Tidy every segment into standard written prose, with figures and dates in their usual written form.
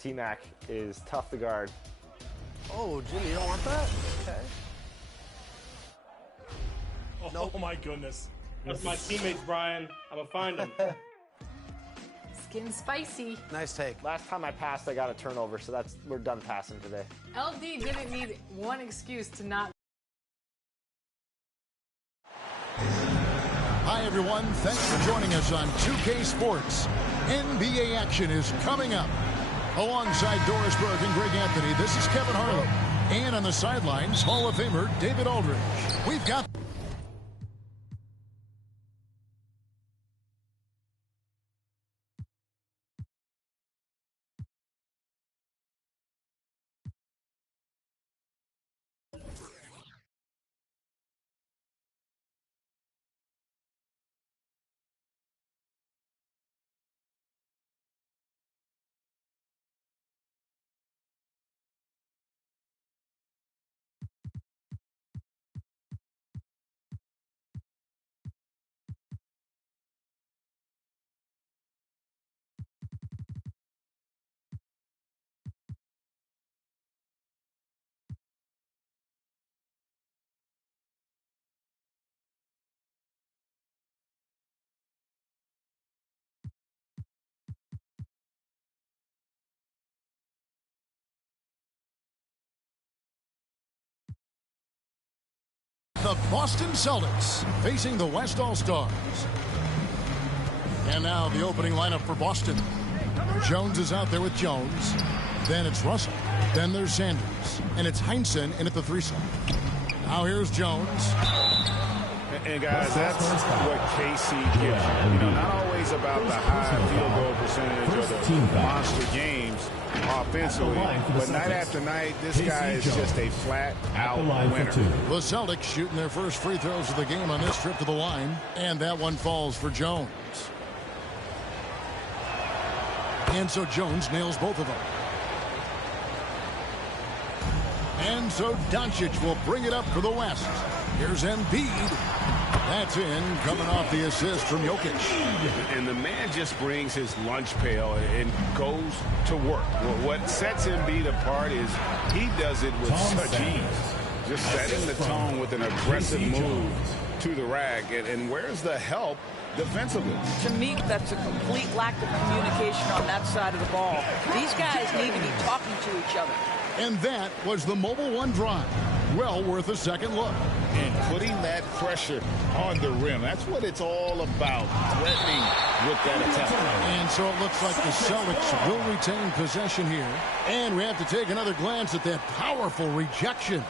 T-Mac is tough to guard. Oh, Jimmy, you don't want that? Okay. Oh, Nope. oh my goodness. That's my teammates, Brian. I'm gonna find them. It's getting spicy. Nice take. Last time I passed, I got a turnover, so we're done passing today. LD didn't need one excuse to not. Hi, everyone. Thanks for joining us on 2K Sports. NBA action is coming up. Alongside Doris Burke and Greg Anthony, this is Kevin Harlan. And on the sidelines, Hall of Famer David Aldridge. We've got... The Boston Celtics facing the West All-Stars. And now the opening lineup for Boston. Jones is out there with Jones. Then it's Russell. Then there's Sanders. And it's Heinsohn in at the 3 slot. Now here's Jones. And guys, that's what KC gives you. You know, not always about the high field goal percentage or the monster games offensively, but night after night, this guy is just a flat-out winner. The Celtics shooting their first free throws of the game on this trip to the line, and that one falls for Jones. And so Jones nails both of them. And so Doncic will bring it up for the West. Here's Embiid. That's in, coming off the assist from Jokic. And the man just brings his lunch pail and goes to work. Well, what sets Embiid apart is he does it with such ease. Just setting the tone with an aggressive move to the rack. And where's the help defensively? To me, that's a complete lack of communication on that side of the ball. These guys need to be talking to each other. And that was the Mobile One drive. Well worth a second look. And putting that pressure on the rim. That's what it's all about, threatening with that attack. And so it looks like the Celtics will retain possession here. And we have to take another glance at that powerful rejection.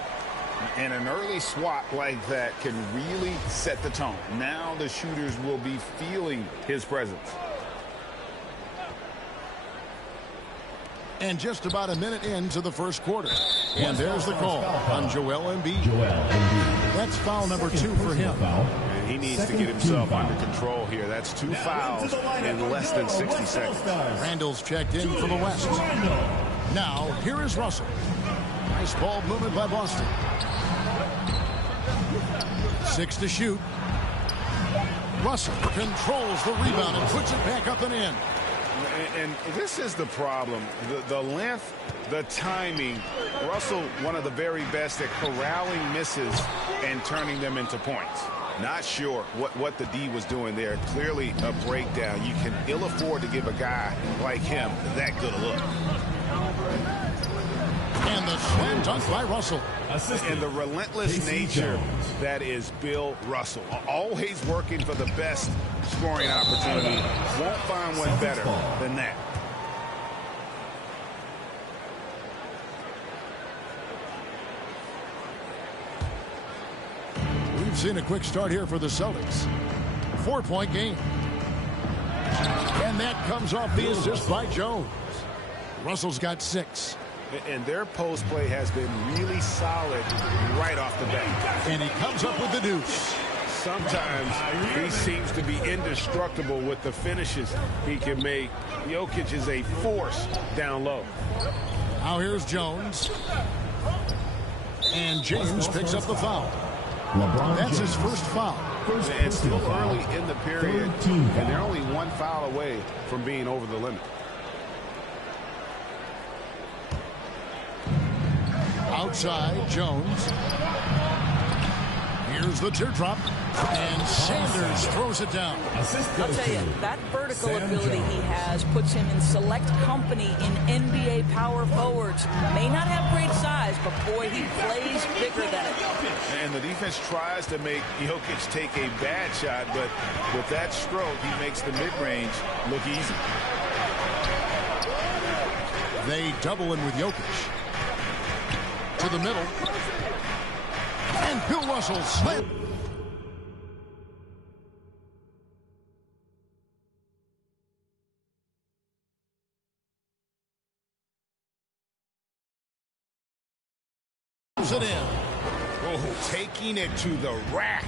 And an early swat like that can really set the tone. Now the shooters will be feeling his presence. And just about a minute into the first quarter. And there's the call on Joel Embiid. That's foul number 2 for him. And he needs to get himself under control here. That's 2 fouls in less than 60 seconds. Randall's checked in for the West. Now, here is Russell. Nice ball movement by Boston. 6 to shoot. Russell controls the rebound and puts it back up and in. And this is the problem. The length, the timing. Russell, one of the very best at corralling misses and turning them into points. Not sure what the D was doing there. Clearly a breakdown. You can ill afford to give a guy like him that good a look. And the slam dunk by Russell. And the relentless nature that is Bill Russell. Always working for the best scoring opportunity. Won't find one better than that. We've seen a quick start here for the Celtics. 4-point game. And that comes off the assist by Jones. Russell's got 6. And their post play has been really solid right off the bat. And he comes up with the deuce. Sometimes he seems to be indestructible with the finishes he can make. Jokic is a force down low. Now here's Jones. And James picks up the foul. That's his first foul. It's still early in the period, and they're only 1 foul away from being over the limit. Outside, Jones. Here's the teardrop. And Sanders throws it down. I'll tell you, that vertical ability he has puts him in select company in NBA power forwards. May not have great size, but boy, he plays bigger than it. And the defense tries to make Jokic take a bad shot, but with that stroke, he makes the mid-range look easy. They double him with Jokic. To the middle. And Bill Russell slams it in. Oh, taking it to the rack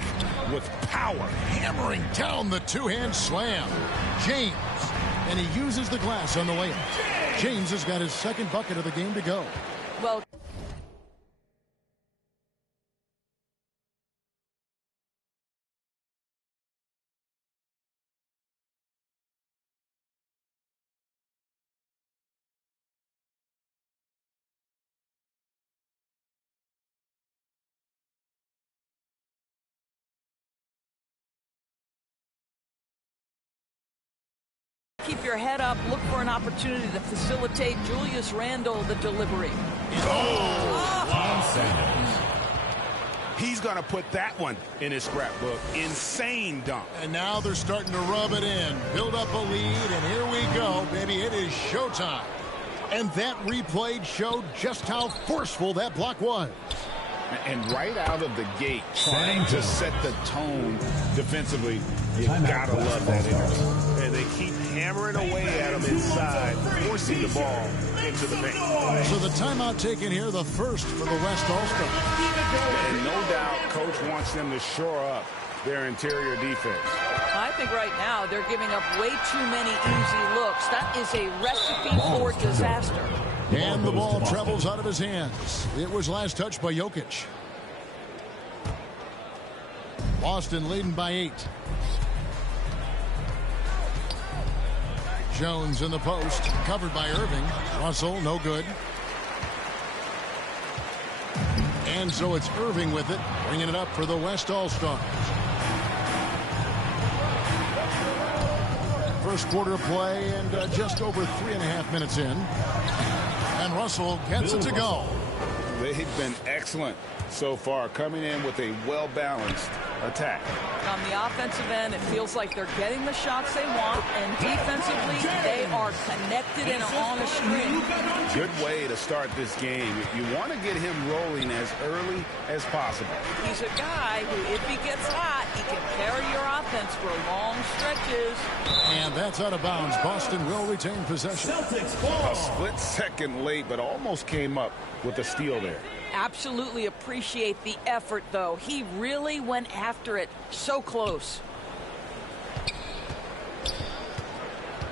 with power. Hammering down the two-hand slam. James. And he uses the glass on the layup. James has got his second bucket of the game to go. Well, keep your head up, look for an opportunity to facilitate Julius Randle the delivery. He's going to put that one in his scrapbook. Insane dunk. And now they're starting to rub it in. Build up a lead, and here we go, baby. It is showtime. And that replay showed just how forceful that block was. And right out of the gate, trying to set the tone defensively, you gotta love that energy. And they keep hammering away at him inside, forcing the ball into the paint. So the timeout taken here, the first for the West All-Stars. And no doubt, Coach wants them to shore up their interior defense. I think right now they're giving up way too many easy looks. That is a recipe for disaster. And the ball travels out of his hands. It was last touched by Jokic. Boston leading by 8. Jones in the post, covered by Irving. Russell, no good. And so it's Irving with it, bringing it up for the West All-Stars. First quarter of play and just over 3.5 minutes in. And Russell gets it to go. They've been excellent so far, coming in with a well-balanced attack. On the offensive end, it feels like they're getting the shots they want, and defensively, they are connected and on a string. Good way to start this game. You want to get him rolling as early as possible. He's a guy who, if he gets hot, he can carry your offense for long stretches. And that's out of bounds. Boston will retain possession. A split second late, but almost came up with a steal there. Absolutely appreciate the effort, though. He really went after it so close.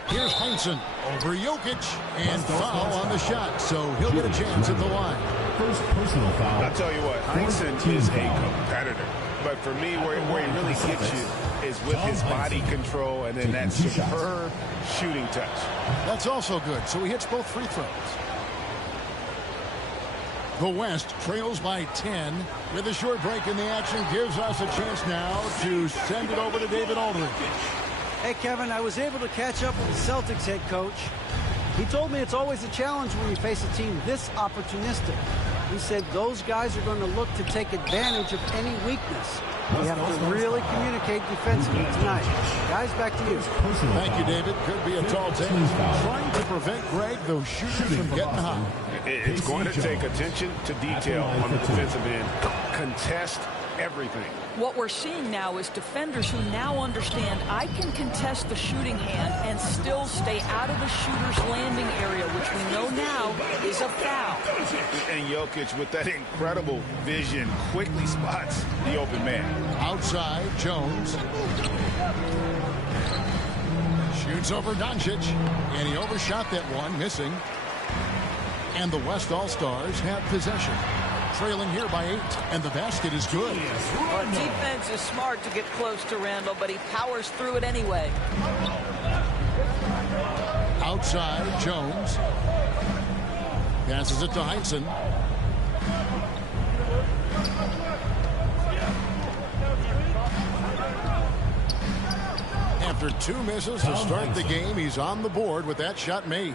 Here's Heinsohn over Jokic, and foul on the shot, so he'll get a chance at the line. First personal foul. I'll tell you what, Heinsohn is a competitor. But for me, where he really gets you is with his body control and then that superb shooting touch. That's also good, so he hits both free throws. The West trails by 10 with a short break in the action. Gives us a chance now to send it over to David Aldridge. Hey, Kevin, I was able to catch up with the Celtics head coach. He told me it's always a challenge when you face a team this opportunistic. He said those guys are going to look to take advantage of any weakness. We have to really communicate defensively tonight. Guys, back to you. Thank you, David. Could be a tall task. Trying to prevent Greg, those shooters from getting hot. It's going to take attention to detail on the defensive end. Contest everything. What we're seeing now is defenders who now understand I can contest the shooting hand and still stay out of the shooter's landing area, which we know now is a foul. And Jokic, with that incredible vision, quickly spots the open man. Outside, Jones. Shoots over Doncic, and he overshot that one, missing. And the West All-Stars have possession. Trailing here by 8, and the basket is good. Well, defense is smart to get close to Randle, but he powers through it anyway. Outside, Jones. Passes it to Heinsohn. After 2 misses to start the game, he's on the board with that shot made.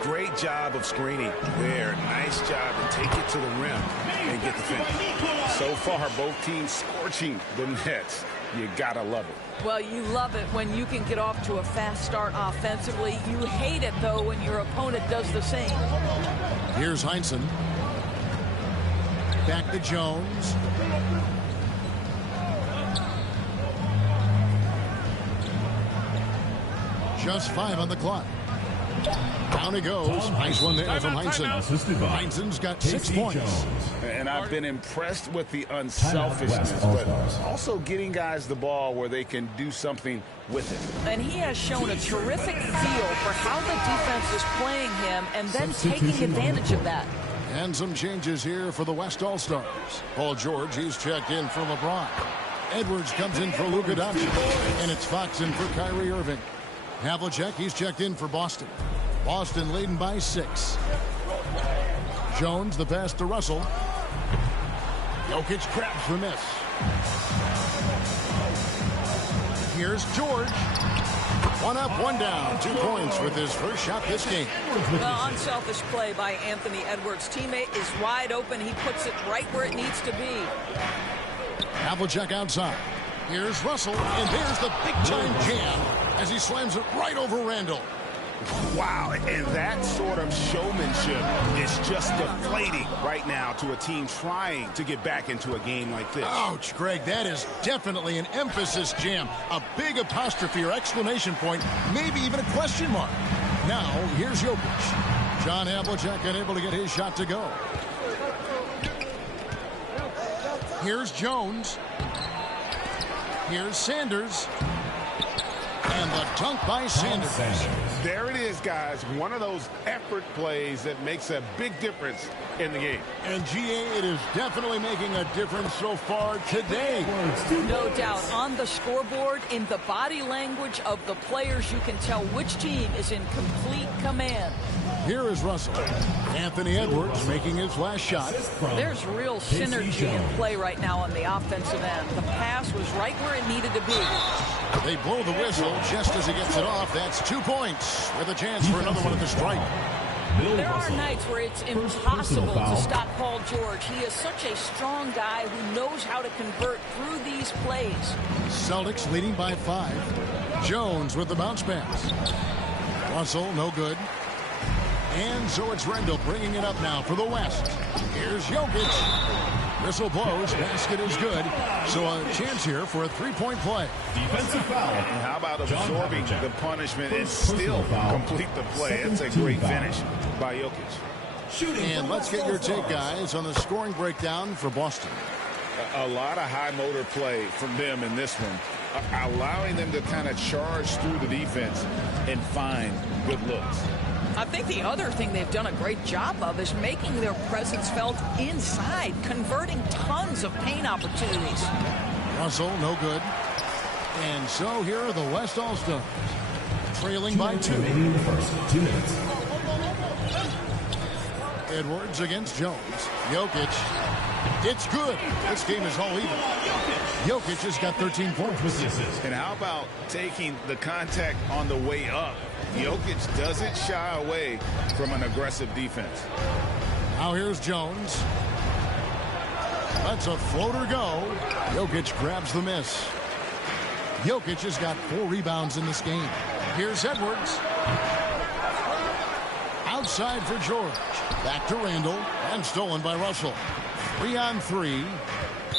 Great job of screening there. Nice job to take it to the rim and get the finish. So far, both teams scorching the nets. You gotta love it. Well, you love it when you can get off to a fast start offensively. You hate it, though, when your opponent does the same. Here's Heinsohn. Back to Jones. Just 5 on the clock. Down he goes. Nice one there from Heinsohn. Heinsohn's got 6 points. And I've been impressed with the unselfishness, but also getting guys the ball where they can do something with it. And he has shown a terrific feel for how the defense is playing him and then taking advantage of that. And some changes here for the West All-Stars. Paul George, he's checked in for LeBron. Edwards comes in for Luka Doncic. And it's Fox in for Kyrie Irving. Havlicek, he's checked in for Boston. Boston leading by 6. Jones, the pass to Russell. Jokic grabs the miss. Here's George. 1 up, 1 down. 2 points with his first shot this game. Well, unselfish play by Anthony Edwards. Teammate is wide open. He puts it right where it needs to be. Havlicek outside. Here's Russell, and there's the big-time jam as he slams it right over Randall. Wow, and that sort of showmanship is just deflating right now to a team trying to get back into a game like this. Ouch, Greg, that is definitely an emphasis jam. A big apostrophe or exclamation point, maybe even a question mark. Now, here's Jokic. John Havlicek unable to get his shot to go. Here's Jones. Here's Sanders. And the dunk by Sanders. There it is, guys. One of those effort plays that makes a big difference in the game. And GA, it is definitely making a difference so far today. No doubt. On the scoreboard, in the body language of the players, you can tell which team is in complete command. Here is Russell. Anthony Edwards making his last shot. There's real synergy in play right now on the offensive end. The pass was right where it needed to be. They blow the whistle just as he gets it off. That's 2 points with a chance for another one at the stripe. There are nights where it's impossible to stop Paul George. He is such a strong guy who knows how to convert through these plays. Celtics leading by 5. Jones with the bounce pass. Russell, no good. And so it's Randall bringing it up now for the West. Here's Jokic. Whistle blows. Basket is good. So a chance here for a 3-point play. Defensive foul. And how about absorbing the punishment and still complete the play? That's a great finish by Jokic. And let's get your take, guys, on the scoring breakdown for Boston. A lot of high motor play from them in this one, allowing them to kind of charge through the defense and find good looks. I think the other thing they've done a great job of is making their presence felt inside, converting tons of paint opportunities. Russell, no good. And so here are the West All-Stars, trailing by 2. Remaining the first 2 minutes. Edwards against Jones. Jokic. It's good. This game is all even. Jokic has got 13 points with the assist. And how about taking the contact on the way up? Jokic doesn't shy away from an aggressive defense. Now here's Jones. Lets a floater go. Jokic grabs the miss. Jokic has got 4 rebounds in this game. Here's Edwards. Outside for George. Back to Randall. And stolen by Russell. 3 on 3.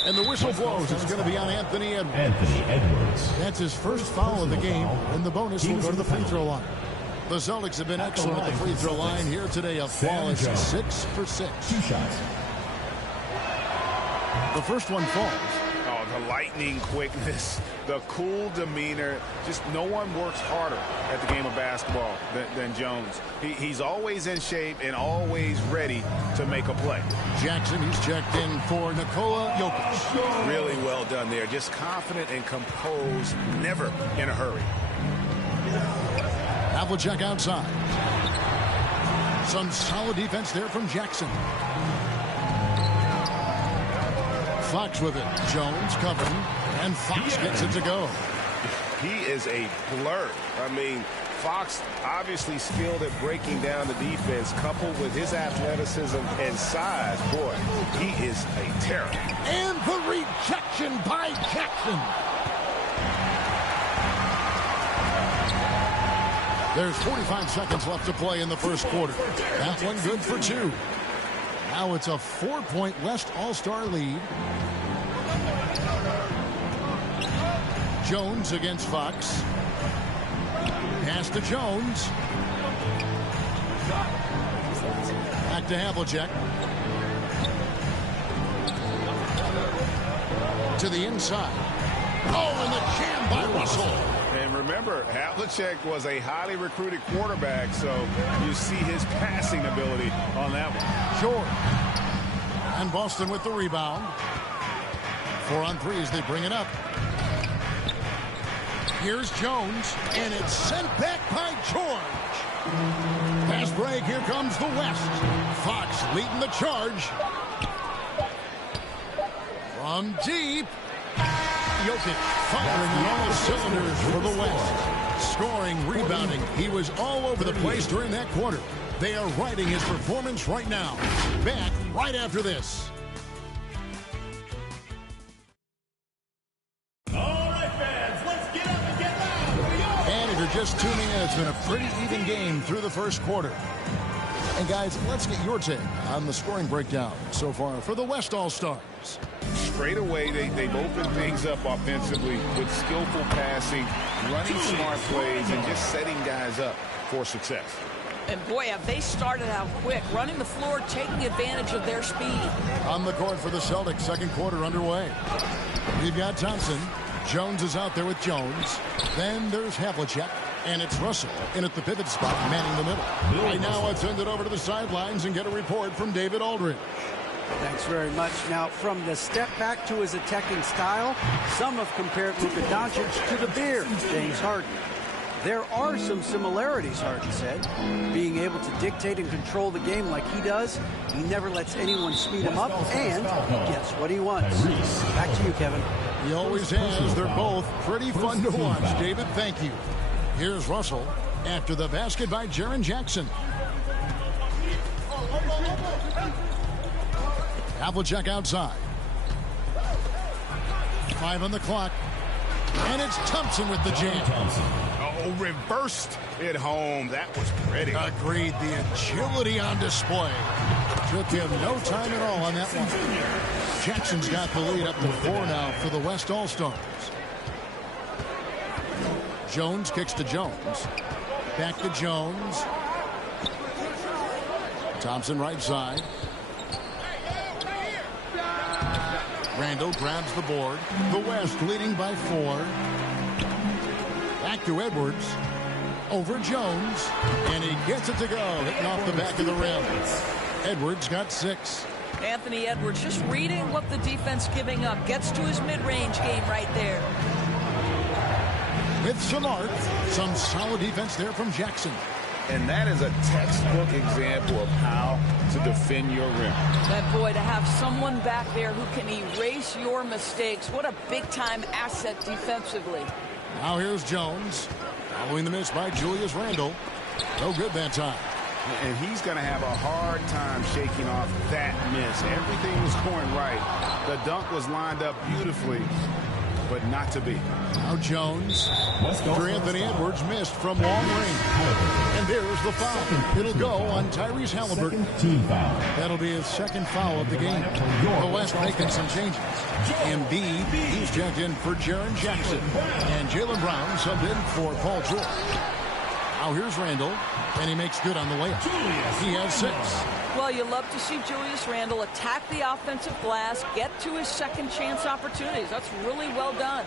And the whistle blows. It's going to be on Anthony Edwards. Anthony Edwards. That's his first foul of the game. And the bonus will go to the free throw line. The Celtics have been excellent at the free throw line here today. A flawless 6 for 6. 2 shots. The first one falls. Oh, the lightning quickness, the cool demeanor. Just no one works harder at the game of basketball than Jones. He's always in shape and always ready to make a play. Jackson, he's checked in for Nikola Jokic. Really well done there. Just confident and composed, never in a hurry. Havlicek outside. Some solid defense there from Jackson. Fox with it. Jones covering. And Fox gets it to go. He is a blur. I mean, Fox obviously skilled at breaking down the defense, coupled with his athleticism and size. Boy, he is a terror. And the rejection by Jackson. There's 45 seconds left to play in the first quarter. That one good for 2. Now it's a 4-point West All-Star lead. Jones against Fox. Pass to Jones. Back to Havlicek. To the inside. Oh, and the jam by Russell. And remember, Havlicek was a highly recruited quarterback, so you see his passing ability on that one. Short. And Boston with the rebound. 4 on 3 as they bring it up. Here's Jones, and it's sent back by George. Pass break, here comes the West. Fox leading the charge. From deep. Jokic firing on all cylinders for the West. Scoring, rebounding. He was all over the place during that quarter. They are riding his performance right now. Back right after this. Just tuning in, it's been a pretty even game through the first quarter. And guys, let's get your take on the scoring breakdown so far for the West All-Stars. Straight away, they've opened things up offensively with skillful passing, running smart plays, and just setting guys up for success. And boy, have they started out quick, running the floor, taking advantage of their speed. On the court for the Celtics, second quarter underway. We've got Thompson. Jones is out there with Jones. Then there's Havlicek. And it's Russell in at the pivot spot, manning the middle. Right now, let's send it over to the sidelines and get a report from David Aldridge. Thanks very much. Now, from the step back to his attacking style, some have compared Luka Doncic to the Bear, James Harden. There are some similarities, Harden said. Being able to dictate and control the game like he does, he never lets anyone speed him up, and he gets what he wants. Back to you, Kevin. He always has. They're both pretty fun to watch. David, thank you. Here's Russell after the basket by Jaren Jackson. Havlicek outside. 5 on the clock. And it's Thompson with the jam. Oh, reversed it home. That was pretty. Agreed. The agility on display. Took him no time at all on that one. Jackson's got the lead up to 4 now for the West All-Stars. Jones kicks to Jones. Back to Jones. Thompson right side. Randall grabs the board. The West leading by 4. Back to Edwards. Over Jones. And he gets it to go. Hitting off the back of the rim. Edwards got 6. Anthony Edwards just reading what the defense giving up. Gets to his mid-range game right there. With some art, some solid defense there from Jackson. And that is a textbook example of how to defend your rim. That boy, to have someone back there who can erase your mistakes. What a big-time asset defensively. Now here's Jones. Following the miss by Julius Randle. No good that time. And he's going to have a hard time shaking off that miss. Everything was going right. The dunk was lined up beautifully, but not to be. Now Jones. After Anthony Edwards missed from long range. And there's the foul. It'll go on Tyrese Halliburton. That'll be his second foul of the game. The West making some changes. Embiid, he's checked in for Jaren Jackson. And Jaylen Brown subbed in for Paul George. Now here's Randall, and he makes good on the layup. He has 6. Well, you love to see Julius Randle attack the offensive glass, get to his second chance opportunities. That's really well done.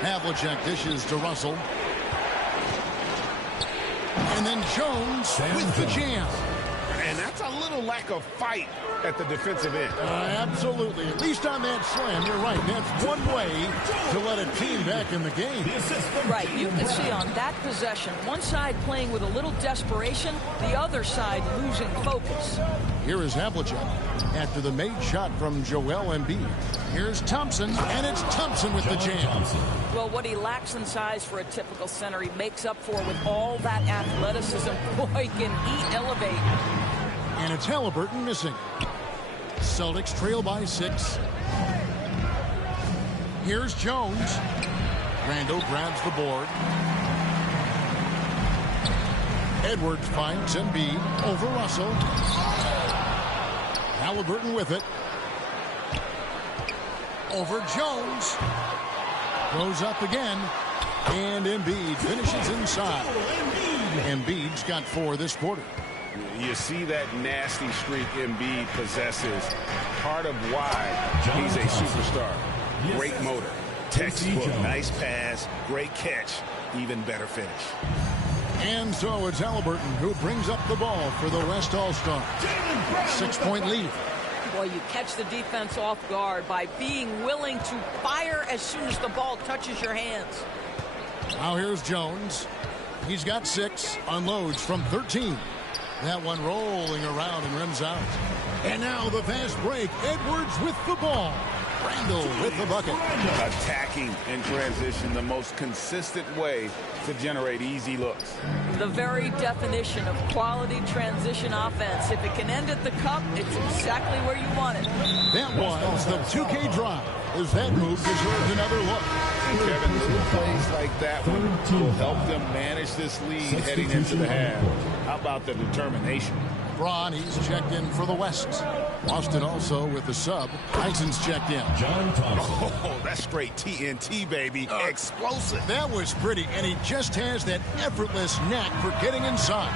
Havlicek dishes to Russell. And then Jones with the jam. And that's a little little lack of fight at the defensive end. Absolutely. At least on that slam, you're right. That's one way to let a team back in the game. Right. You can see on that possession, one side playing with a little desperation, the other side losing focus. Here is Havlicek after the made shot from Joel Embiid. Here's Thompson, and it's Thompson with the jam. Well, what he lacks in size for a typical center, he makes up for with all that athleticism. Boy, can he elevate. And it's Halliburton missing. Celtics trail by 6. Here's Jones. Randall grabs the board. Edwards finds Embiid over Russell. Halliburton with it. Over Jones. Goes up again. And Embiid finishes inside. Embiid's got 4 this quarter. You see that nasty streak Embiid possesses. Part of why he's a superstar. Great motor. Textbook. Nice pass. Great catch. Even better finish. And so it's Halliburton who brings up the ball for the West All-Star. 6-point lead. Well, you catch the defense off guard by being willing to fire as soon as the ball touches your hands. Now here's Jones. He's got 6. Unloads from 13. That one rolling around and rims out. And now the fast break. Edwards with the ball. Randall with the bucket. Attacking in transition, the most consistent way to generate easy looks. The very definition of quality transition offense. If it can end at the cup, it's exactly where you want it. That was the 2K drive. As that move deserves another look. And Kevin, little plays like that one will help them manage this lead heading into the half. How about the determination? Braun, he's checked in for the West. Austin also with the sub. Tyson's checked in. John Thompson. Oh, that's straight TNT, baby. Explosive. That was pretty, and he just has that effortless knack for getting inside.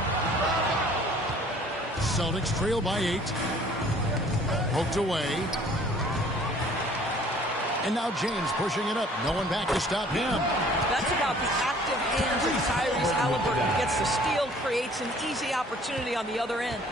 Celtics trail by 8. Poked away. And now James pushing it up. No one back to stop him. That's about the active hands of Tyrese Halliburton. Gets the steal, creates an easy opportunity on the other end.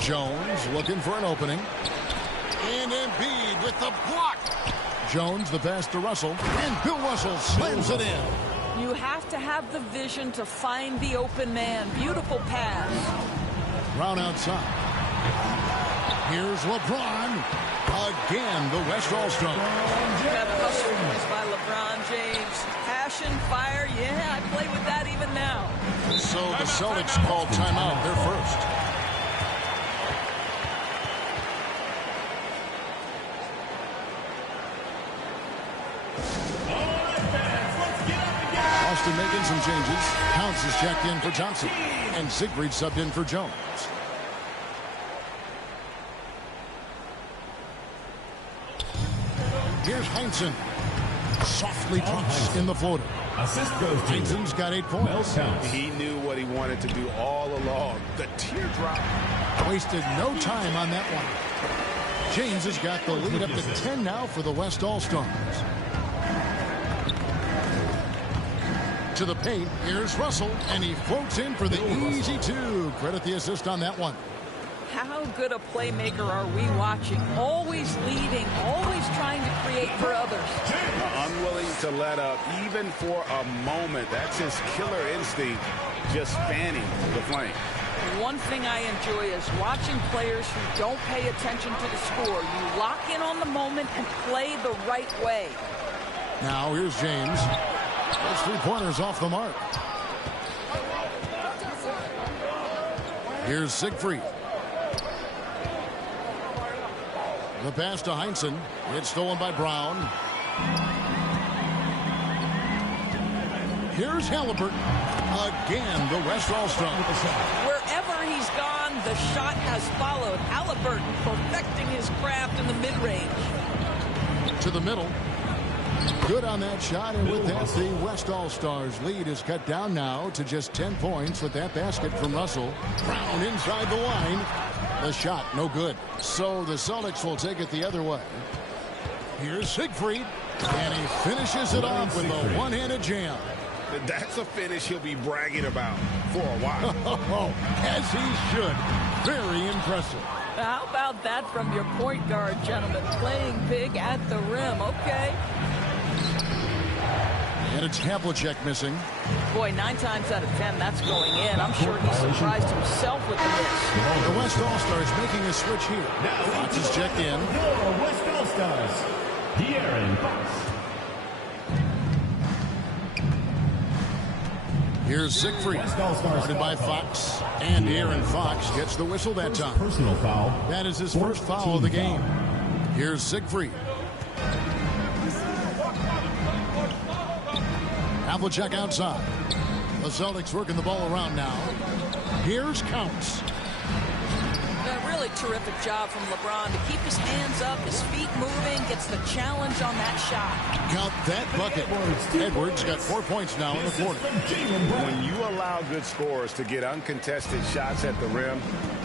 Jones looking for an opening. And Embiid with the block. Jones the pass to Russell. And Bill Russell slams it in. You have to have the vision to find the open man. Beautiful pass. Brown outside. Here's LeBron. Again, the West All-Star. That hustle is by LeBron James. Passion, fire, yeah, I play with that even now. So the Celtics called timeout. They're first. Austin making some changes. Counts is checked in for Johnson. And Siegfried subbed in for Jones. Here's Heinsohn. Softly drops in the floater. Assist goes to Heinzen's got 8 points. He knew what he wanted to do all along. The teardrop. Wasted no time on that one. James has got the lead up to 10 now for the West All-Stars. To the paint, here's Russell, and he floats in for the easy 2. Credit the assist on that one. How good a playmaker are we watching? Always leading, always trying to create for others. Unwilling to let up, even for a moment. That's his killer instinct, just fanning the flame. One thing I enjoy is watching players who don't pay attention to the score. You lock in on the moment and play the right way. Now here's James. Those 3-pointers off the mark. Here's Siegfried. The pass to Heinzen. It's stolen by Brown. Here's Halliburton. Again, the West All-Star. Wherever he's gone, the shot has followed. Halliburton perfecting his craft in the mid-range. To the middle. Good on that shot, and with that, the West All-Stars lead is cut down now to just 10 points with that basket from Russell. Brown inside the line. The shot, no good. So the Celtics will take it the other way. Here's Siegfried, and he finishes it off with a one-handed jam. That's a finish he'll be bragging about for a while. As he should. Very impressive. How about that from your point guard, gentlemen? Playing big at the rim. Okay. And it's Havlicek missing. Boy, 9 times out of 10, that's going in. I'm sure he surprised himself with the miss. The West All-Stars making a switch here. Fox is checked in. Your West All-Stars, De'Aaron Fox. Here's Siegfried, guarded by Fox, and De'Aaron Fox gets the whistle that time. Personal foul. That is his first foul of the game. Here's Siegfried. Havlicek outside. The Celtics working the ball around now. Here's Counts. A really terrific job from LeBron to keep his hands up, his feet moving, gets the challenge on that shot. Got that bucket. Edwards got 4 points now in the quarter. When you allow good scorers to get uncontested shots at the rim,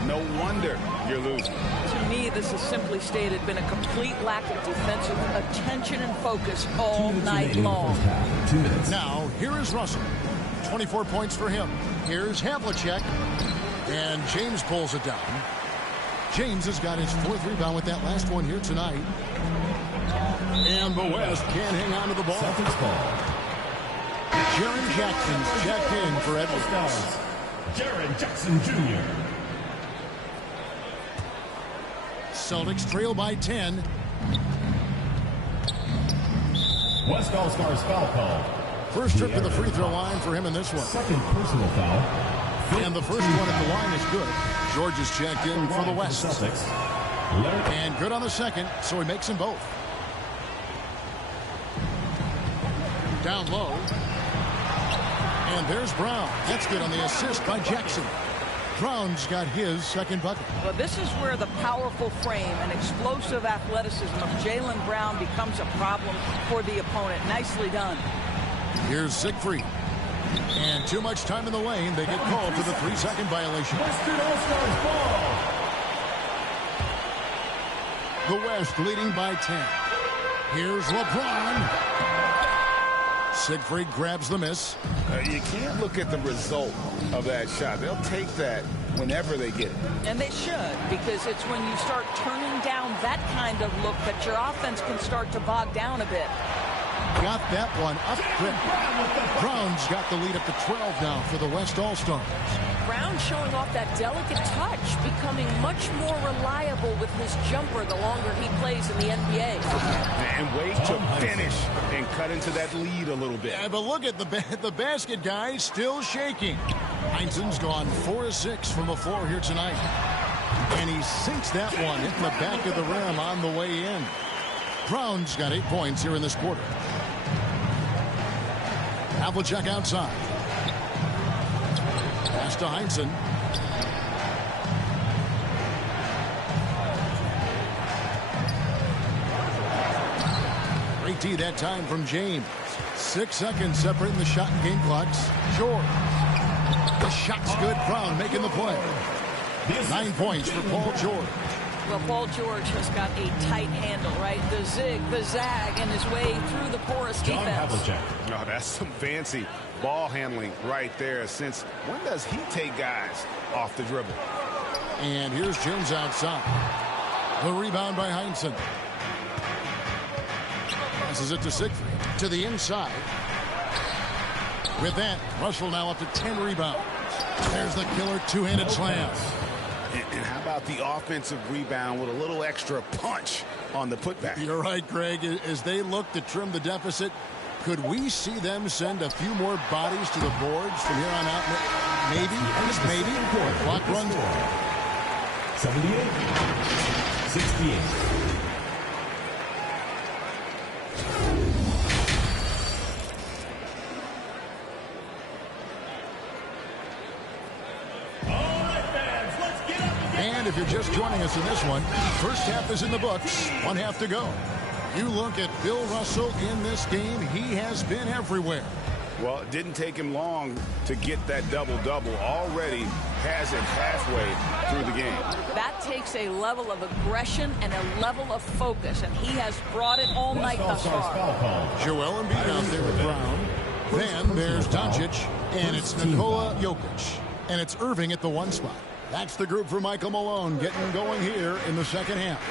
no wonder you're losing. To me, this has simply stated been a complete lack of defensive attention and focus all night long. 2 minutes. Now, here is Russell. 24 points for him. Here's Havlicek. And James pulls it down. James has got his 4th rebound with that last one here tonight. And the West can't hang on to the ball. Celtics ball. Jaren Jackson's checked in for Edwards. Jaren Jackson Jr. Celtics trail by 10. West All-Stars foul call. First trip to the free throw line for him in this one. Second personal foul. And the first one at the line is good. George is checked in for the West. Celtics. And good on the second, so he makes them both. Down low. And there's Brown. That's good on the assist by Jackson. Brown's got his second bucket. Well, this is where the powerful frame and explosive athleticism of Jaylen Brown becomes a problem for the opponent. Nicely done. Here's Siegfried. And too much time in the lane. They get called for the 3-second violation. Western All-Stars ball. The West leading by 10. Here's LeBron. Siegfried grabs the miss. You can't look at the result of that shot. They'll take that whenever they get it. And they should, because it's when you start turning down that kind of look that your offense can start to bog down a bit. Got that one up quick. Brown's got the lead up to 12 now for the West All-Stars. Brown showing off that delicate touch, becoming much more reliable with his jumper the longer he plays in the NBA. And wait to finish and cut into that lead a little bit. Yeah, but look at the basket guy still shaking. Heinzen's gone 4 of 6 from the floor here tonight. And he sinks that one in the back of the rim on the way in. Brown's got 8 points here in this quarter. Havlicek outside. Pass to Heinzen. Great D that time from James. 6 seconds separating the shot and game clocks. George. The shot's good. Brown making the play. 9 points for Paul George. Well, Paul George has got a tight handle, right? The zig, the zag, and his way through the porous defense. No, that's some fancy ball handling right there. Since when does he take guys off the dribble? And here's James outside. The rebound by Heinsohn. Passes it to Siegfried. To the inside. With that, Russell now up to 10 rebounds. There's the killer two-handed slam. And how about the offensive rebound with a little extra punch on the putback? You're right, Greg. As they look to trim the deficit, could we see them send a few more bodies to the boards from here on out? Maybe, just maybe. Clock runs. 78-68. And if you're just joining us in this one, first half is in the books. 1 half to go. You look at Bill Russell in this game, he has been everywhere. Well, it didn't take him long to get that double-double. Already has it halfway through the game. That takes a level of aggression and a level of focus, and he has brought it all night thus far. Joel Embiid out there with Brown. Then there's Doncic, and it's Nikola Jokic. And it's Irving at the 1 spot. That's the group for Michael Malone getting going here in the second half.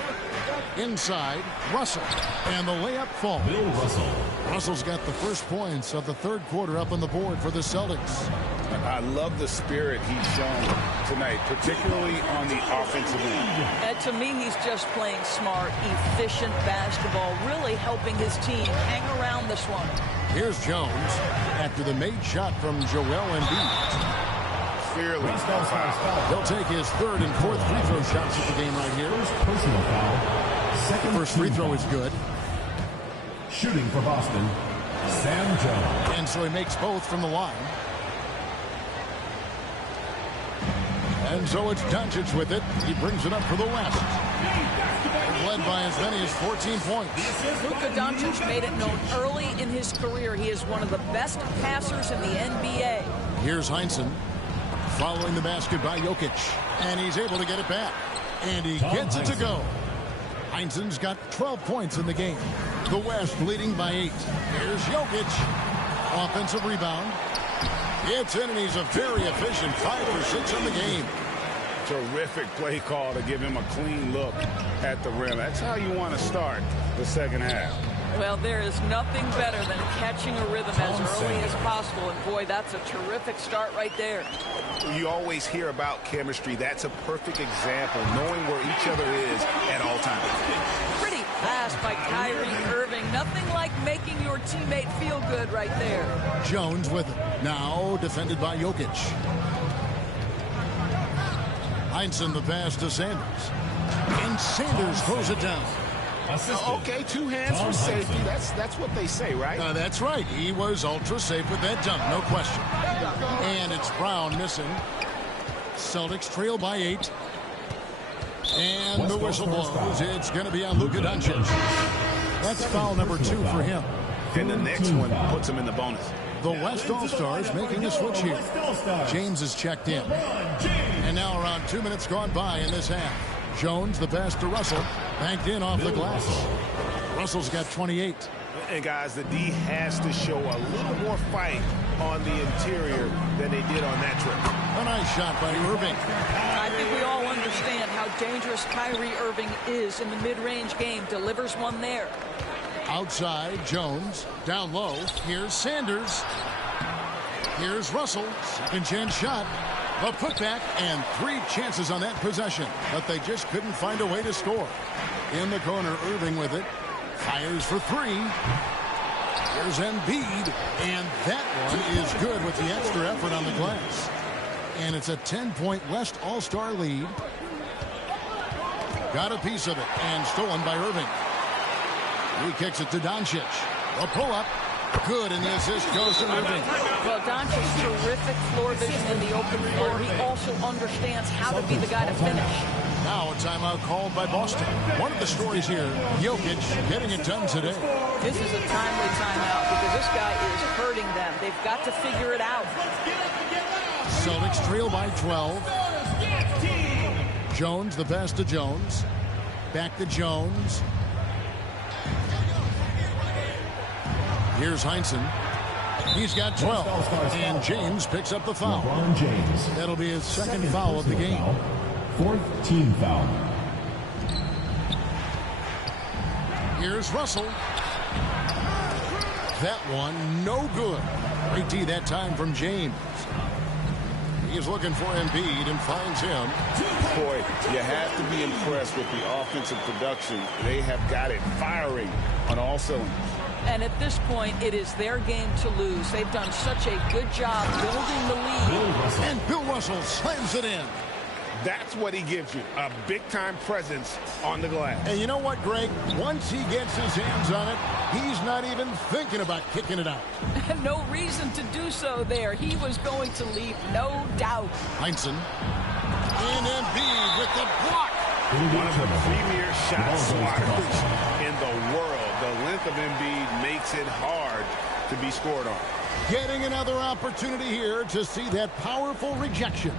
Inside, Russell. And the layup falls. Bill Russell. Russell's got the first points of the third quarter up on the board for the Celtics. I love the spirit he's shown tonight, particularly on the offensive end. And to me, he's just playing smart, efficient basketball, really helping his team hang around this one. Here's Jones after the made shot from Joel Embiid. Clearly, He'll take his third and fourth free throw shots at the game right here. Personal foul. Second First free throw is good. Shooting for Boston, Sam Jones. And so he makes both from the line. And so it's Doncic with it. He brings it up for the West. Led by as many as 14 points. Luka Doncic made it known early in his career he is one of the best passers in the NBA. Here's Heinsohn following the basket by Jokic. And he's able to get it back. And he gets it to go. Heinsohn's got 12 points in the game. The West leading by 8. Here's Jokic. Offensive rebound. It's in, and he's a very efficient 5 for 6 in the game. Terrific play call to give him a clean look at the rim. That's how you want to start the second half. Well, there is nothing better than catching a rhythm as early as possible. And, boy, that's a terrific start right there. You always hear about chemistry. That's a perfect example, knowing where each other is at all times. Pretty pass by Kyrie Irving. Nothing like making your teammate feel good right there. Jones with it. Now defended by Jokic. Heinsohn the pass to Sanders. And Sanders throws it down. Okay, 2 hands for safety. That's what they say, right? That's right. He was ultra safe with that dunk, no question. And it's Brown missing. Celtics trail by 8. And the whistle blows. It's going to be on Luka Doncic. That's foul number 2 for him. And the next one puts him in the bonus. The West All-Stars making a switch here. James is checked in. And now around 2 minutes gone by in this half. Jones, the pass to Russell, banked in off the glass. Russell's got 28. And guys, the D has to show a little more fight on the interior than they did on that trip. A nice shot by Irving. I think we all understand how dangerous Kyrie Irving is in the mid-range game. Delivers one there. Outside, Jones. Down low. Here's Sanders. Here's Russell. Second chance shot. A putback and 3 chances on that possession. But they just couldn't find a way to score. In the corner, Irving with it. Fires for 3. Here's Embiid. And that one is good with the extra effort on the glass. And it's a 10-point West All-Star lead. Got a piece of it and stolen by Irving. He kicks it to Doncic. A pull-up. Good, and the assist goes to Irving. Well, Doncic's terrific floor vision in the open floor. He also understands how to be the guy to finish. Now a timeout called by Boston. One of the stories here, Jokic getting it done today. This is a timely timeout because this guy is hurting them. They've got to figure it out. Celtics trail by 12. Jones, the pass to Jones. Back to Jones. Here's Heinsohn. He's got 12. And James picks up the foul. LeBron James. That'll be his second foul of the game. Fourth team foul. Here's Russell. That one, no good. Great D that time from James. He's looking for Embiid and finds him. Boy, you have to be impressed with the offensive production. They have got it firing on all cylinders. And at this point, it is their game to lose. They've done such a good job building the lead. And Bill Russell slams it in. That's what he gives you, a big-time presence on the glass. And you know what, Greg? Once he gets his hands on it, he's not even thinking about kicking it out. No reason to do so there. He was going to leave, no doubt. Heinsohn. And Embiid with the block. One of the premier shot blockers in the world. The length of Embiid makes it hard to be scored on. Getting another opportunity here to see that powerful rejection.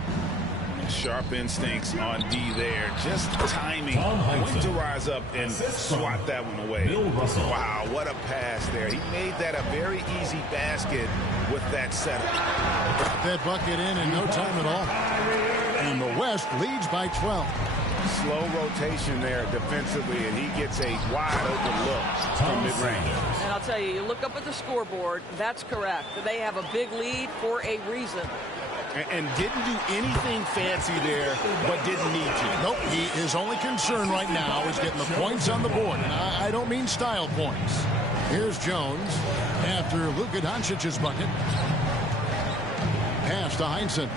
Sharp instincts on D there. Just timing when to rise up and swat that one away. Wow, what a pass there. He made that a very easy basket with that setup. Got that bucket in no time at all. And the West leads by 12. Slow rotation there defensively, and he gets a wide open look from mid-range. And I'll tell you, you look up at the scoreboard, that's correct. They have a big lead for a reason. And didn't do anything fancy there, but didn't need to. Nope, his only concern right now is getting the points on the board. And I don't mean style points. Here's Jones after Luka Doncic's bucket. Pass to Heinsohn.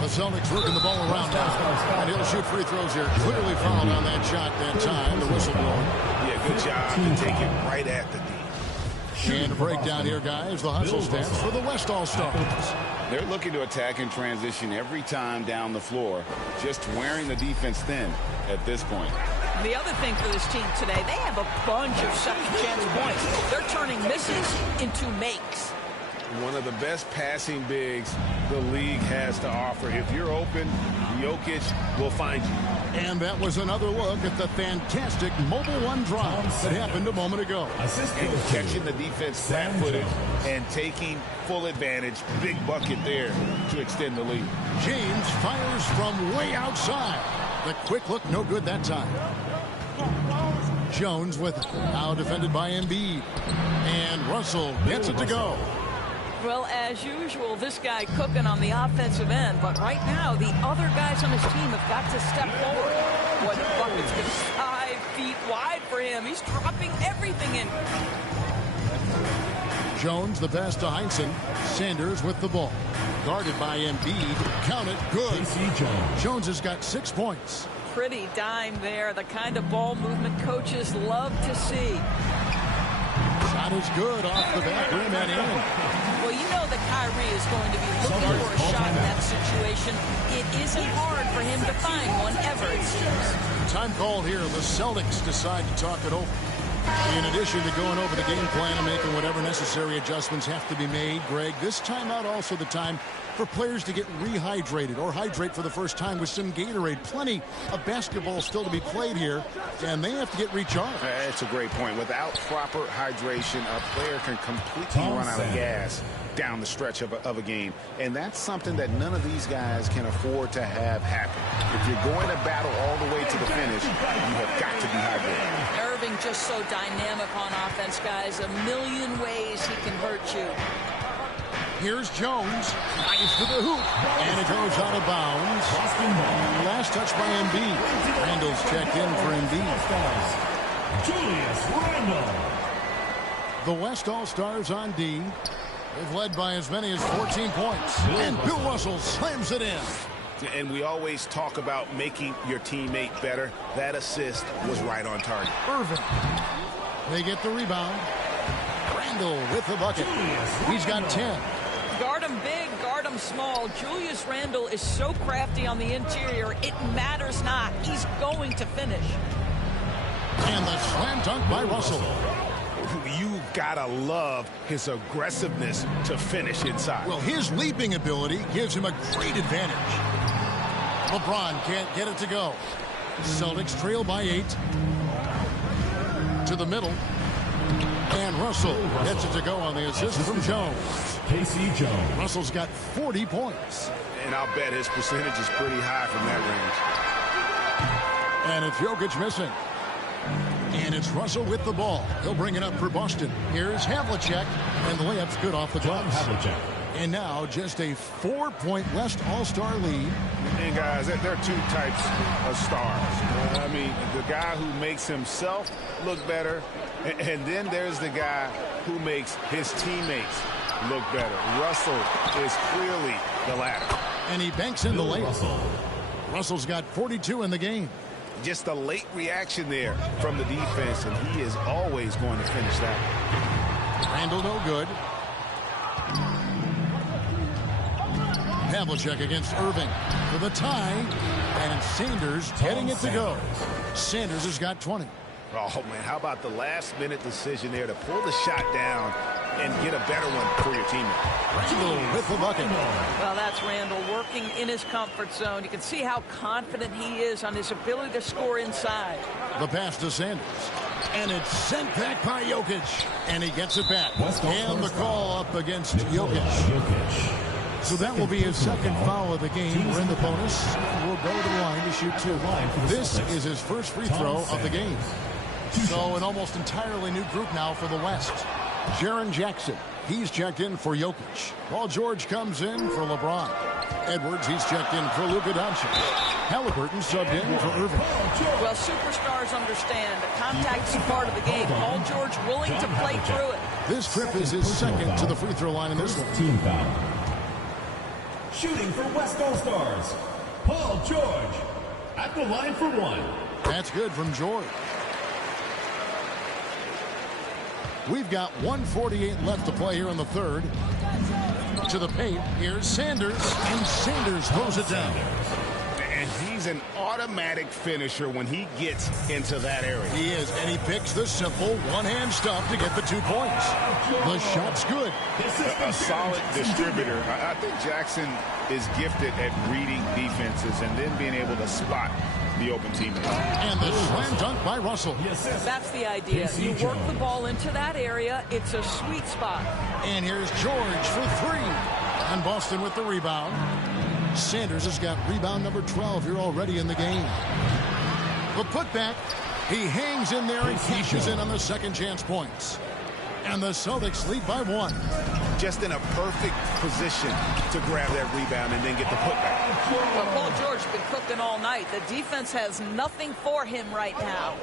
The Celtics working the ball around now. And he'll shoot free throws here. Clearly fouled on that shot that time. The whistle blowing. Yeah, good job to take it right at the D. And a breakdown here, guys. The hustle stats for the West All-Stars. They're looking to attack in transition every time down the floor, just wearing the defense thin at this point. The other thing for this team today, they have a bunch of second chance points. They're turning misses into makes. One of the best passing bigs the league has to offer. If you're open, Jokic will find you. And that was another look at the fantastic mobile one drive that happened a moment ago. And catching the defense flat-footed and taking full advantage. Big bucket there to extend the lead. James fires from way outside. The quick look, no good that time. Jones with now defended by Embiid. And Russell gets it to go. Well, as usual, this guy cooking on the offensive end, but right now the other guys on his team have got to step forward. Boy, the bucket's been 5 feet wide for him. He's dropping everything in. Jones, the pass to Heinsohn. Sanders with the ball. Guarded by Embiid. Count it. Good. Jones has got 6 points. Pretty dime there. The kind of ball movement coaches love to see. Shot is good off the back rim and in. Well, you know that Kyrie is going to be looking for a shot in that situation. It isn't hard for him to find one ever, it seems. Time called here. The Celtics decide to talk it over. In addition to going over the game plan and making whatever necessary adjustments have to be made, Greg, this timeout also the time for players to get rehydrated or hydrate for the first time with some Gatorade. Plenty of basketball still to be played here, and they have to get recharged. That's a great point. Without proper hydration, a player can completely run out of gas down the stretch of a game. And that's something that none of these guys can afford to have happen. If you're going to battle all the way to the finish, you have got to be hydrated. Irving just so dynamic on offense, guys. A million ways he can hurt you. Here's Jones. Nice to the hoop. And it goes out of bounds. Last touch by Embiid. Randall's checked in for Embiid. Julius Randle. The West All-Stars on D. They've led by as many as 14 points. And Bill Russell slams it in. And we always talk about making your teammate better. That assist was right on target. Irving. They get the rebound. Randle with the bucket. He's got 10. Guard him big, guard him small. Julius Randle is so crafty on the interior, it matters not. He's going to finish. And the slam dunk by Russell. You gotta love his aggressiveness to finish inside. Well, his leaping ability gives him a great advantage. LeBron can't get it to go. Celtics trail by 8. To the middle. And Russell gets it to go on the assist from Jones. Casey Jones. Russell's got 40 points. And I'll bet his percentage is pretty high from that range. And it's Jokic missing. And it's Russell with the ball. He'll bring it up for Boston. Here's Havlicek. And the layup's good off the glass. And now just a 4-point West All-Star lead. And guys, there are two types of stars. I mean, the guy who makes himself look better, and then there's the guy who makes his teammates look better. Russell is clearly the latter. And he banks in the layup. Russell's got 42 in the game. Just a late reaction there from the defense, and he is always going to finish that. Randle no good. Havlicek against Irving for the tie. And it's Sanders getting it to go. Sanders has got 20. Oh, man, how about the last-minute decision there to pull the shot down and get a better one for your teammate. Randle with the bucket. Well, that's Randle working in his comfort zone. You can see how confident he is on his ability to score inside. The pass to Sanders. And it's sent back by Jokic. And he gets it back. And the call up against Jokic. So that will be his second foul of the game. We're in the bonus. We'll go to the line to shoot 2. This is his first free throw of the game. So an almost entirely new group now for the West. Jaren Jackson, he's checked in for Jokic. Paul George comes in for LeBron. Edwards, he's checked in for Luka Doncic. Halliburton subbed in for Irving. Well, superstars understand the contact is part of the game. Paul George willing to play through it. This trip is his second to the free throw line in this one. Team foul. Shooting for West All-Stars, Paul George at the line for 1. That's good from George. We've got 1:48 left to play here in the third. To the paint, here's Sanders, and Sanders throws it down. And he's an automatic finisher when he gets into that area. He is, and he picks the simple one-hand stuff to get the 2 points. The shot's good. A solid distributor. I think Jackson is gifted at reading defenses and then being able to spot the open teammate. And the slam dunk by Russell. That's the idea. You work the ball into that area. It's a sweet spot. And here's George for 3. And Boston with the rebound. Sanders has got rebound number 12 here already in the game. The putback. He hangs in there and cashes in on the second chance points. And the Celtics lead by 1. Just in a perfect position to grab that rebound and then get the putback. Well, Paul George has been cooking all night. The defense has nothing for him right now.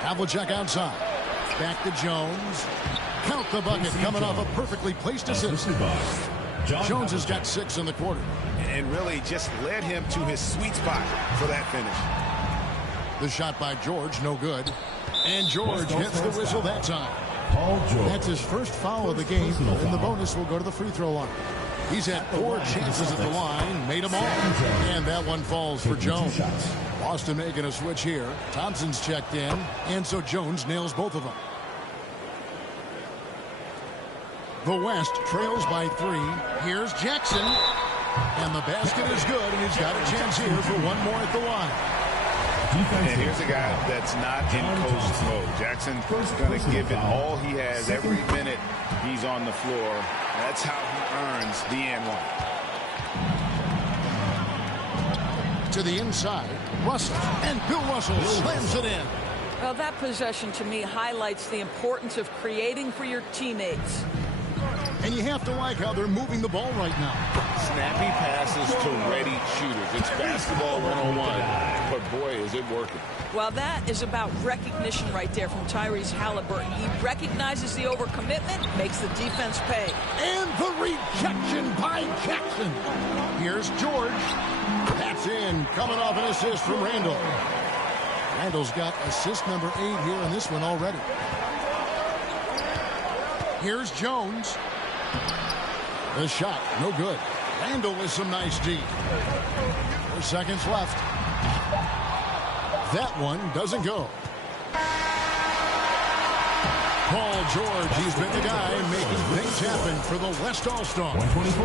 Havlicek outside. Back to Jones. Count the bucket coming off a perfectly placed assist. Jones has got 6 in the quarter. And really just led him to his sweet spot for that finish. The shot by George, no good. And George hits the whistle that time. That's his first foul of the game, and the bonus will go to the free throw line. He's had 4 chances at the line, made them all. And that one falls for Jones. Boston making a switch here. Thompson's checked in, and so Jones nails both of them. The West trails by 3. Here's Jackson. And the basket is good, and he's got a chance here for one more at the line. And here's a guy that's not in coast mode. Jackson's going to give it all he has every minute he's on the floor. That's how he earns the and one. To the inside, Russell. And Bill Russell slams it in. Well, that possession to me highlights the importance of creating for your teammates. And you have to like how they're moving the ball right now. Snappy passes to ready shooters. It's basketball 101. But boy, is it working. Well, that is about recognition right there from Tyrese Halliburton. He recognizes the overcommitment, makes the defense pay. And the rejection by Jackson. Here's George. That's in, coming off an assist from Randle. Randle's got assist number 8 here in this one already. Here's Jones. The shot, no good. Randall with some nice D. 4 seconds left. That one doesn't go. Paul George, he's been the guy making things happen for the West All-Stars.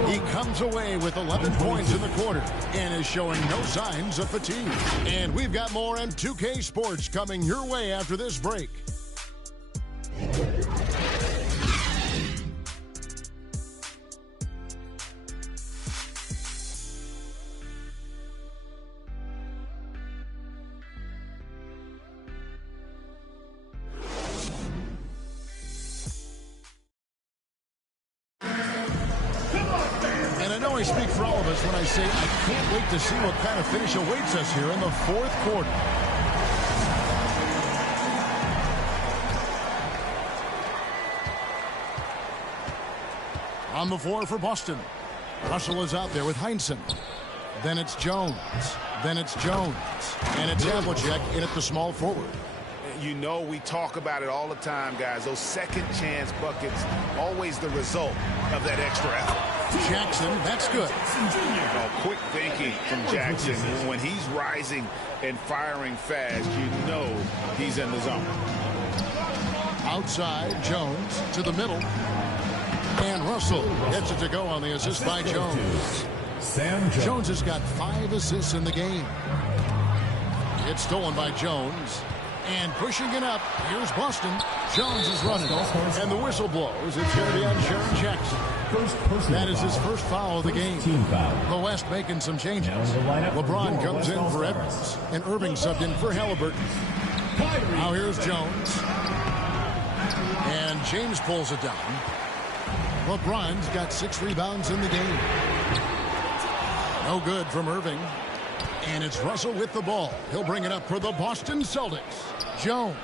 He comes away with 11 points in the quarter and is showing no signs of fatigue. And we've got more on 2K Sports coming your way after this break. I speak for all of us when I say I can't wait to see what kind of finish awaits us here in the fourth quarter. On the floor for Boston. Russell is out there with Heinsohn. Then it's Jones. Then it's Jones. And it's Havlicek in at the small forward. You know, we talk about it all the time, guys. Those second chance buckets, always the result of that extra effort. Jackson, that's good. Quick thinking from Jackson. When he's rising and firing fast, you know he's in the zone. Outside, Jones to the middle. And Russell gets it to go on the assist by Jones. Jones has got 5 assists in the game. It's stolen by Jones. And pushing it up, here's Boston. Jones is running. And the whistle blows. It's going to be on Sharon Jackson. That is his first foul of the game. The West making some changes. LeBron comes in for Edwards. And Irving subbed in for Halliburton. Now here's Jones. And James pulls it down. LeBron's got 6 rebounds in the game. No good from Irving. And it's Russell with the ball. He'll bring it up for the Boston Celtics. Jones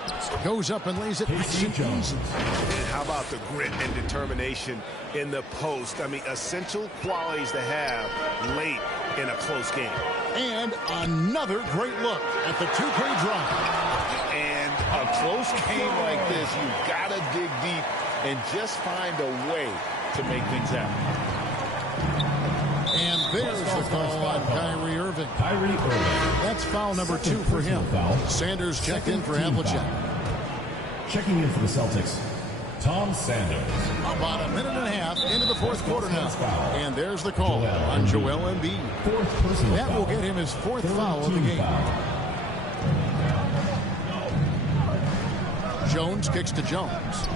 goes up and lays it nice and easy. And how about the grit and determination in the post? I mean, essential qualities to have late in a close game. And another great look at the 2K drive. And a close game like this, you've got to dig deep and just find a way to make things happen. And there's the call on Kyrie Irving. That's foul number 2 for him. Sanders checked in for Havlicek. Checking in for the Celtics, Tom Sanders. About a minute and a half into the fourth quarter now. And there's the call on Joel Embiid. That will get him his 4th foul of the game. Jones kicks to Jones.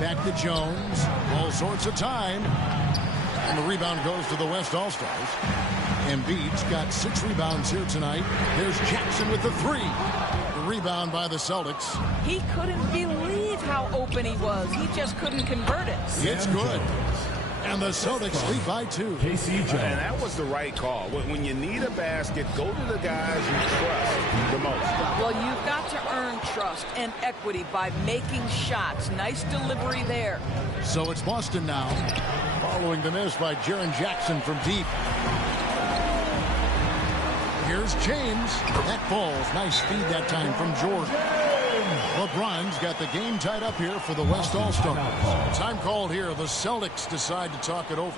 Back to Jones. All sorts of time. And the rebound goes to the West All-Stars. Embiid's got 6 rebounds here tonight. There's Jackson with the 3. The rebound by the Celtics. He couldn't believe how open he was. He just couldn't convert it. It's good. And the Celtics lead by 2. And that was the right call. When you need a basket, go to the guys you trust the most. Well, you've got to earn trust and equity by making shots. Nice delivery there. So it's Boston now, following the miss by Jaren Jackson from deep. Here's James. That falls. Nice speed that time from Jordan. LeBron's got the game tied up here for the West All-Stars. Time called here. The Celtics decide to talk it over.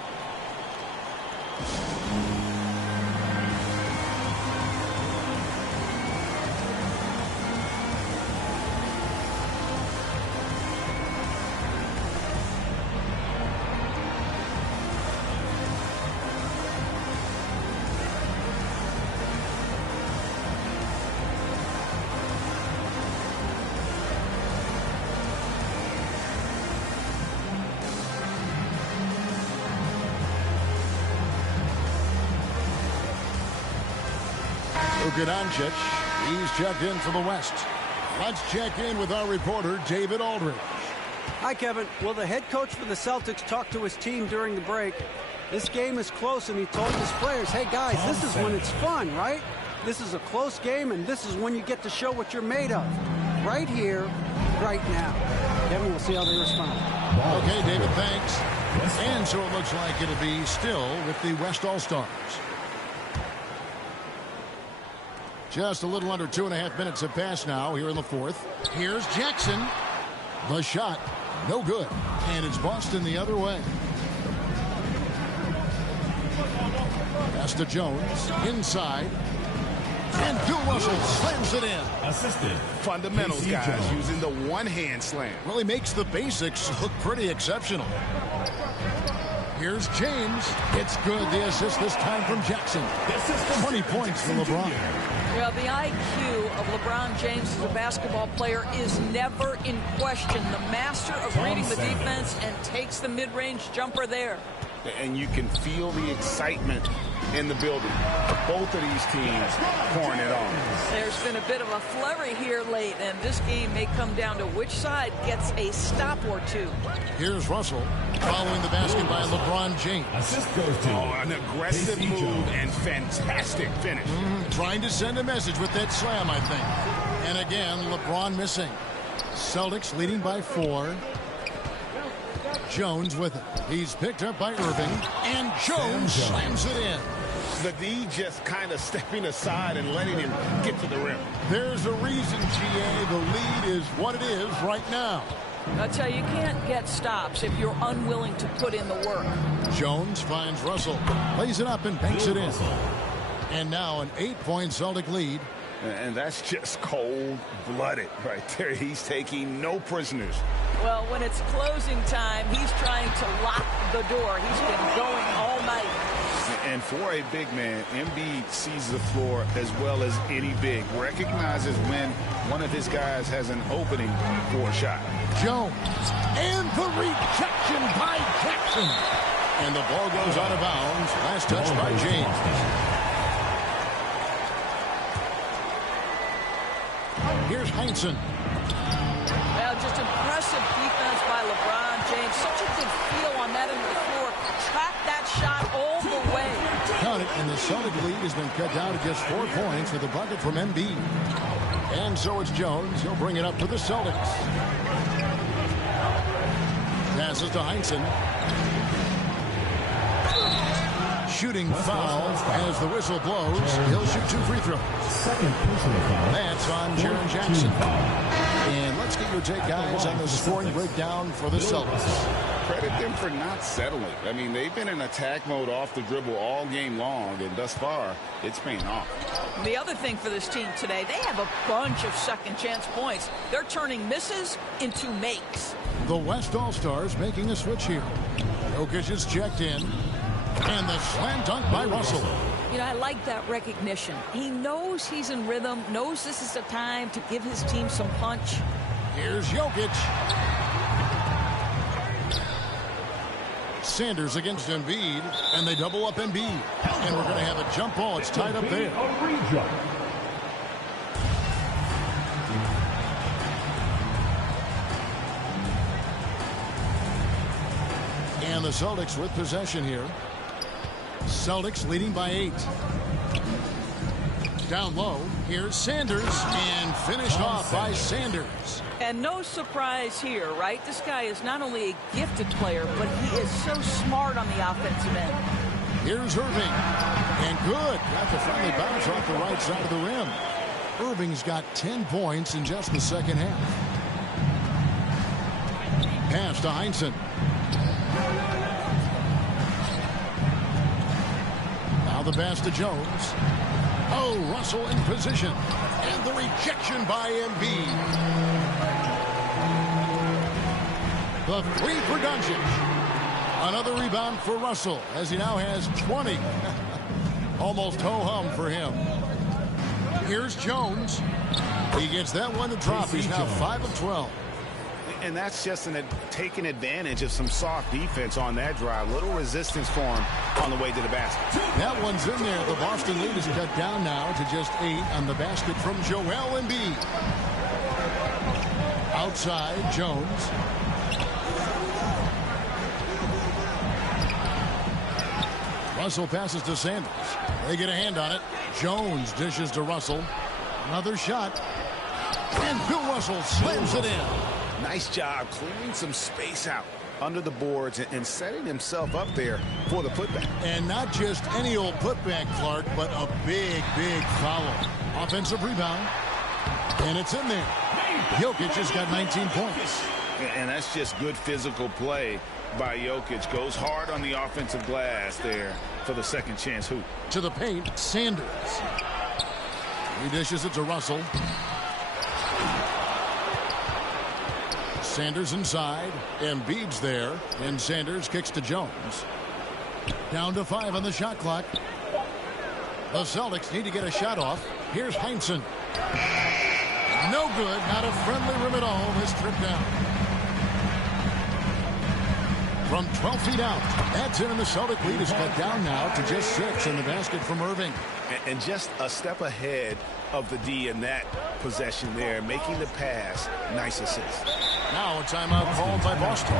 Doncic, he's checked in for the West. Let's check in with our reporter, David Aldridge. Hi, Kevin. Well, the head coach for the Celtics talked to his team during the break. This game is close, and he told his players, hey, guys, this is when it's fun, right? This is a close game, and this is when you get to show what you're made of. Right here, right now. Kevin, we'll see how they respond. Okay, David, thanks. And so it looks like it'll be still with the West All-Stars. Just a little under 2.5 minutes have passed now here in the fourth. Here's Jackson. The shot. No good. And it's Boston the other way. Pass to Jones. Inside. And Bill Russell slams it in. Assisted. Fundamentals, Casey guys, Jones. using the one-hand slam. Really makes the basics look pretty exceptional. Here's James. It's good. The assist this time from Jackson. 20 points for LeBron. Well, the IQ of LeBron James as a basketball player is never in question. The master of reading the defense and takes the mid-range jumper there. And you can feel the excitement in the building. Both of these teams pouring it on. There's been a bit of a flurry here late, and this game may come down to which side gets a stop or two. Here's Russell following the basket by LeBron James. Assist goes to An aggressive Casey move Jones. and fantastic finish. Trying to send a message with that slam, I think. And again, LeBron missing. Celtics leading by 4. Jones with it. He's picked up by Irving. And Jones slams it in. The D just kind of stepping aside and letting him get to the rim. There's a reason, GA. The lead is what it is right now. I tell you, you can't get stops if you're unwilling to put in the work. Jones finds Russell. Lays it up and banks it in. And now an 8-point Celtic lead. And that's just cold-blooded right there. He's taking no prisoners. Well, when it's closing time, he's trying to lock the door. He's been going all night. And for a big man, Embiid sees the floor as well as any big. Recognizes when one of his guys has an opening for a shot. Jones. And the rejection by Jackson. And the ball goes out of bounds. Last touch by James. Here's Heinsohn. Well, just impressive defense by LeBron James. Such a good feel on that end of the floor. Track that shot all the way. Count it, and the Celtic lead has been cut down to just 4 points with a bucket from Embiid. And so it's Jones. He'll bring it up for the Celtics. Passes to Heinsohn. Shooting foul as the whistle blows. He'll shoot 2 free throws. Second personal foul. That's on Jaren Jackson. And let's get your take, guys, on the scoring breakdown for the Celtics. Credit them for not settling. I mean, they've been in attack mode off the dribble all game long, and thus far, it's paying off. The other thing for this team today, they have a bunch of second chance points. They're turning misses into makes. The West All-Stars making a switch here. Jokic is checked in. And the slam dunk by Russell. You know, I like that recognition. He knows he's in rhythm, knows this is the time to give his team some punch. Here's Jokic. Sanders against Embiid, and they double up Embiid. And we're going to have a jump ball. It's tied up there. A re-jump. And the Celtics with possession here. Celtics leading by 8. Down low, here's Sanders, and finished off by Sanders. And no surprise here, right? This guy is not only a gifted player, but he is so smart on the offensive end. Here's Irving, and good. Got the friendly bounce off the right side of the rim. Irving's got 10 points in just the second half. Pass to Heinsohn. Now the pass to Jones. Oh, Russell in position. And the rejection by Embiid. The 3 for Doncic. Another rebound for Russell as he now has 20. Almost ho-hum for him. Here's Jones. He gets that one to drop. He's now 5 of 12. And that's just taking advantage of some soft defense on that drive. Little resistance for him on the way to the basket. That one's in there. The Boston lead is cut down now to just 8 on the basket from Joel Embiid. Outside, Jones. Russell passes to Sanders. They get a hand on it. Jones dishes to Russell. Another shot. And Bill Russell slams it in. Nice job clearing some space out under the boards and setting himself up there for the putback. And not just any old putback, Clark, but a big, big foul. Offensive rebound. And it's in there. Jokic has got 19 points. And that's just good physical play by Jokic. Goes hard on the offensive glass there for the second chance hoop. To the paint, Sanders. He dishes it to Russell. Sanders inside. Embiid's there. And Sanders kicks to Jones. Down to 5 on the shot clock. The Celtics need to get a shot off. Here's Heinsohn. No good. Not a friendly rim at all. This trip down. From 12 feet out. That's in, and the Celtic lead is cut down now to just 6 in the basket from Irving. And just a step ahead of the D in that possession there, making the pass. Nice assist. Now a timeout called by Boston.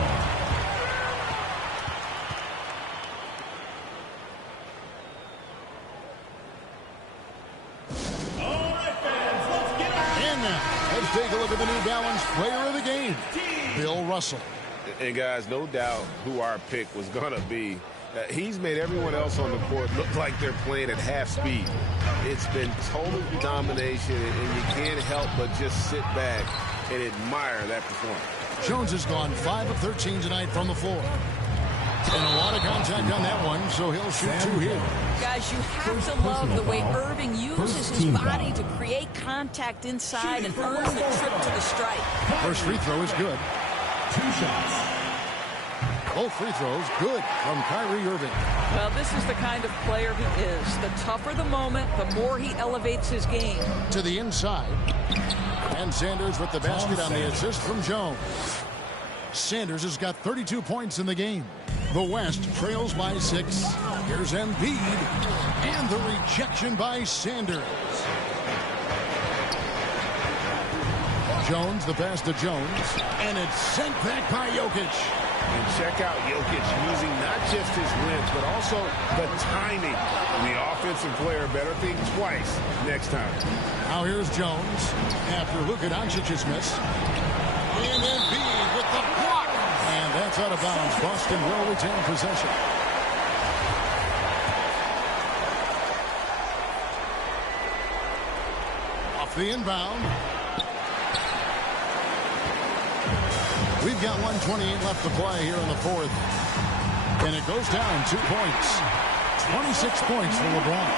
And now, let's take a look at the New Balance player of the game, Bill Russell. And guys, no doubt who our pick was going to be. He's made everyone else on the court look like they're playing at half speed. It's been total domination, and you can't help but just sit back and admire that performance. Jones has gone 5 of 13 tonight from the floor. And a lot of contact on that one, so he'll shoot 2 here. Guys, you have to love the way Irving uses his body to create contact inside and earn the trip to the stripe. First free throw is good. 2 shots. Both free throws good from Kyrie Irving. Well, this is the kind of player he is. The tougher the moment, the more he elevates his game. To the inside. And Sanders with the basket on the assist from Jones. Sanders has got 32 points in the game. The West trails by 6. Here's Embiid. And the rejection by Sanders. Jones, the pass to Jones. And it's sent back by Jokic. And check out Jokic using not just his length, but also the timing. And the offensive player better think twice next time. Now here's Jones after Luka Doncic's miss. And Embiid with the block. And that's out of bounds. Boston will retain possession. Off the inbound. We've got 1:28 left to play here in the 4th. And it goes down 2 points. 26 points for LeBron.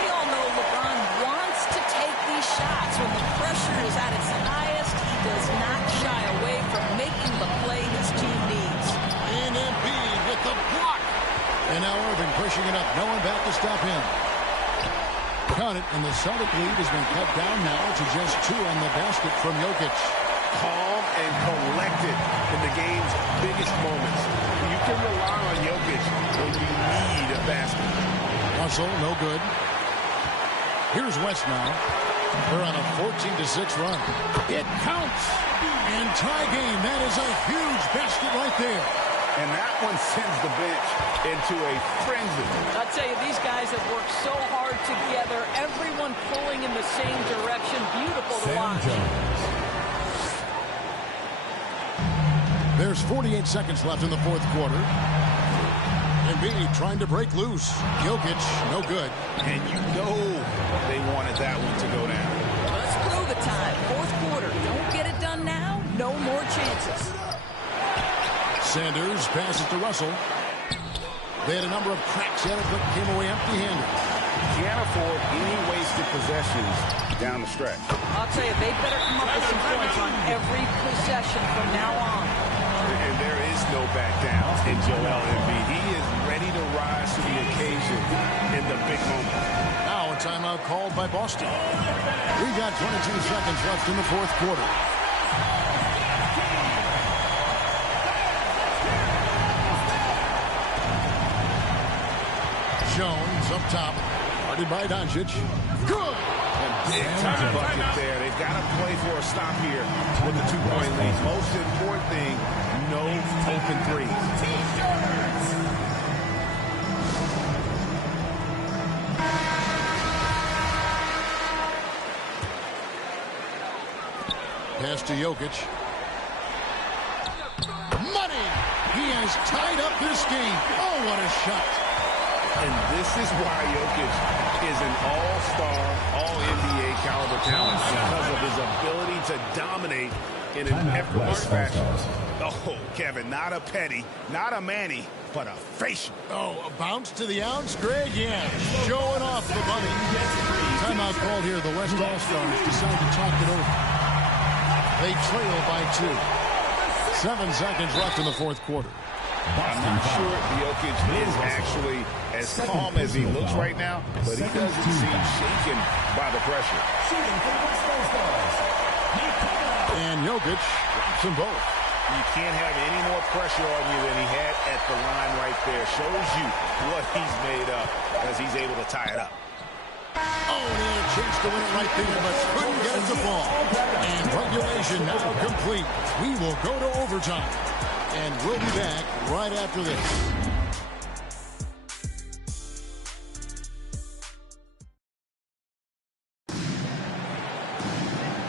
We all know LeBron wants to take these shots. When the pressure is at its highest, he does not shy away from making the play his team needs. And Embiid with the block. And now Irving pushing it up. No one back to stop him. Count it, and the Celtic lead has been cut down now to just 2 on the basket from Jokic. Calm and collected in the game's biggest moments. You can rely on Jokic when you need a basket. Russell, no good. Here's West now. They're on a 14-6 run. It counts. And tie game. That is a huge basket right there. And that one sends the bench into a frenzy. I'll tell you, these guys have worked so hard together. Everyone pulling in the same direction. Beautiful to watch. There's 48 seconds left in the 4th quarter. Embiid trying to break loose. Jokic, no good. And you know they wanted that one to go down. Let's blow the time. 4th quarter. Don't get it done now. No more chances. Sanders passes to Russell. They had a number of cracks at it, but came away empty-handed. Can't afford any wasted possessions down the stretch. I'll tell you, they better come up with some points on every possession from now on. And there is no back down in Joel Embiid. He is ready to rise to the occasion in the big moment. Now a timeout called by Boston. We've got 22 seconds left in the 4th quarter. Jones up top. Guarded by Doncic. Good! And big time bucket there. They've got to play for a stop here with the 2-point lead. Most important thing, no open threes. Pass to Jokic. Money! He has tied up this game. Oh, what a shot. And this is why Jokic is an all-star, all-NBA caliber talent, because of his ability to dominate in an effortless fashion. Oh, Kevin, not a petty, not a Manny, but a facial. Oh, a bounce to the ounce, Greg? Yeah, showing off the money. Timeout called here. The West All-Stars decide to talk it over. They trail by 2. 7 seconds left in the fourth quarter. I'm not sure Jokic is actually as calm as he looks right now, but he doesn't seem shaken by the pressure. And Jokic drops them both. You can't have any more pressure on you than he had at the line right there. Shows you what he's made of as he's able to tie it up. Oh, and he had a chance to win it right there, but couldn't get it to fall. And regulation now complete. We will go to overtime. And we'll be back right after this.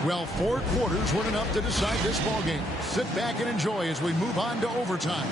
Well, 4 quarters weren't enough to decide this ballgame. Sit back and enjoy as we move on to overtime.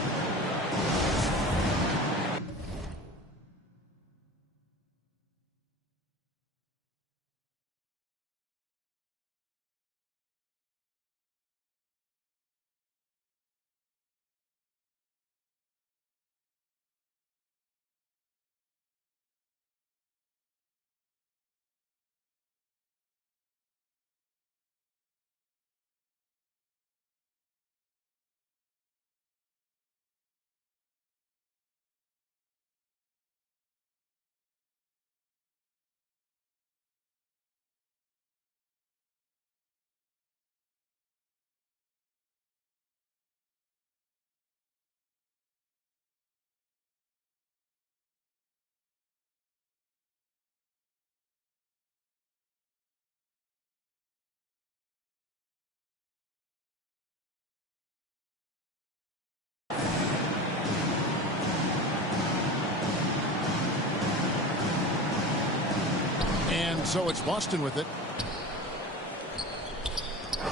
And so it's Boston with it.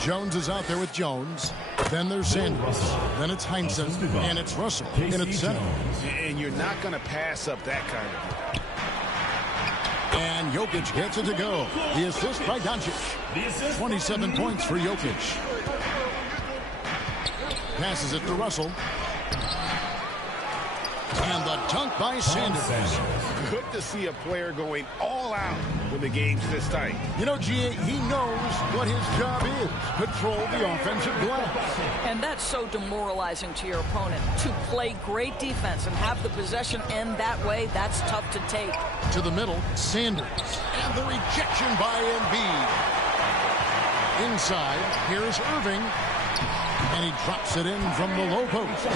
Jones is out there with Jones. Then there's Sanders. Then it's Heinsohn. And it's Russell. And it's center. And you're not going to pass up that kind of. And Jokic gets it to go. The assist by Doncic. 27 points for Jokic. Passes it to Russell. And the dunk by Sanders. Good to see a player going all out when the game's this tight. You know, G.A., he knows what his job is. Control the offensive glass. And that's so demoralizing to your opponent. To play great defense and have the possession end that way, that's tough to take. To the middle, Sanders. And the rejection by Embiid. Inside, here's Irving. And he drops it in from the low post.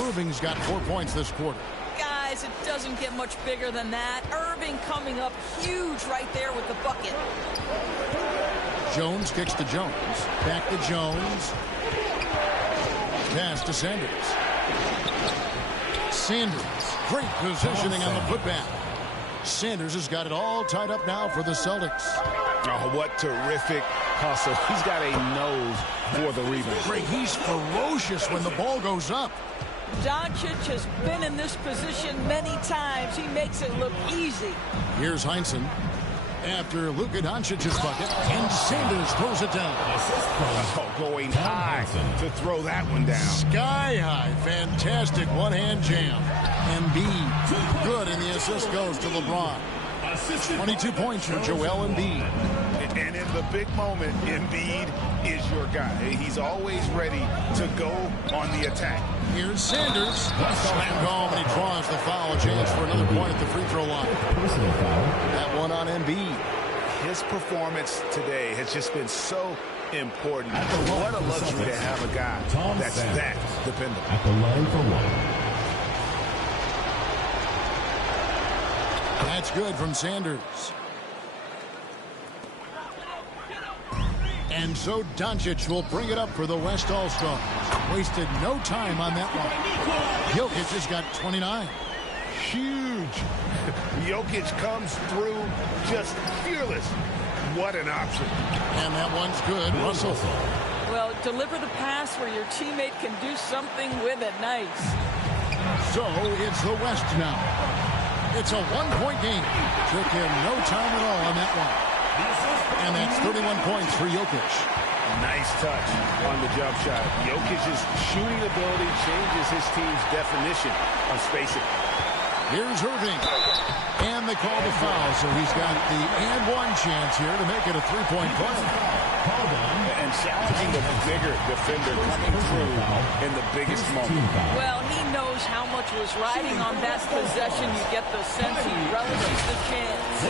Irving's got 4 points this quarter. Guys, it doesn't get much bigger than that. Irving coming up huge right there with the bucket. Jones kicks to Jones. Back to Jones. Pass to Sanders. Sanders. Great positioning on the putback. Sanders has got it all tied up now for the Celtics. Oh, what terrific hustle. He's got a nose for the rebound. Greg, he's ferocious when the ball goes up. Doncic has been in this position many times. He makes it look easy. Here's Heinsohn after Luka Doncic's bucket, and Sanders throws it down. Oh, going high to throw that one down. Sky high. Fantastic one-hand jam. Embiid, good, and the assist goes to LeBron. 22 points for Joel Embiid. And in the big moment, Embiid is your guy. He's always ready to go on the attack. Here's Sanders. Slammed home, and he draws the foul. A chance for another point at the free throw line. That one on Embiid. His performance today has just been so important. What a luxury to have a guy that's that dependable. At the line for one. That's good from Sanders. And so Doncic will bring it up for the West All-Stars. Wasted no time on that one. Jokic has got 29. Huge. Jokic comes through just fearless. What an option. And that one's good. Russell. Well, deliver the pass where your teammate can do something with it. Nice. So it's the West now. It's a one-point game. Took him no time at all on that one. And that's 31 points for Jokic. Nice touch on the jump shot. Jokic's shooting ability changes his team's definition of spacing. Here's Irving. And they call the foul, so he's got the and-one chance here to make it a three-point play. And challenging the bigger defender coming through in the biggest moment. Well, he knows how much was riding on that possession. You get the sense he relishes the chance.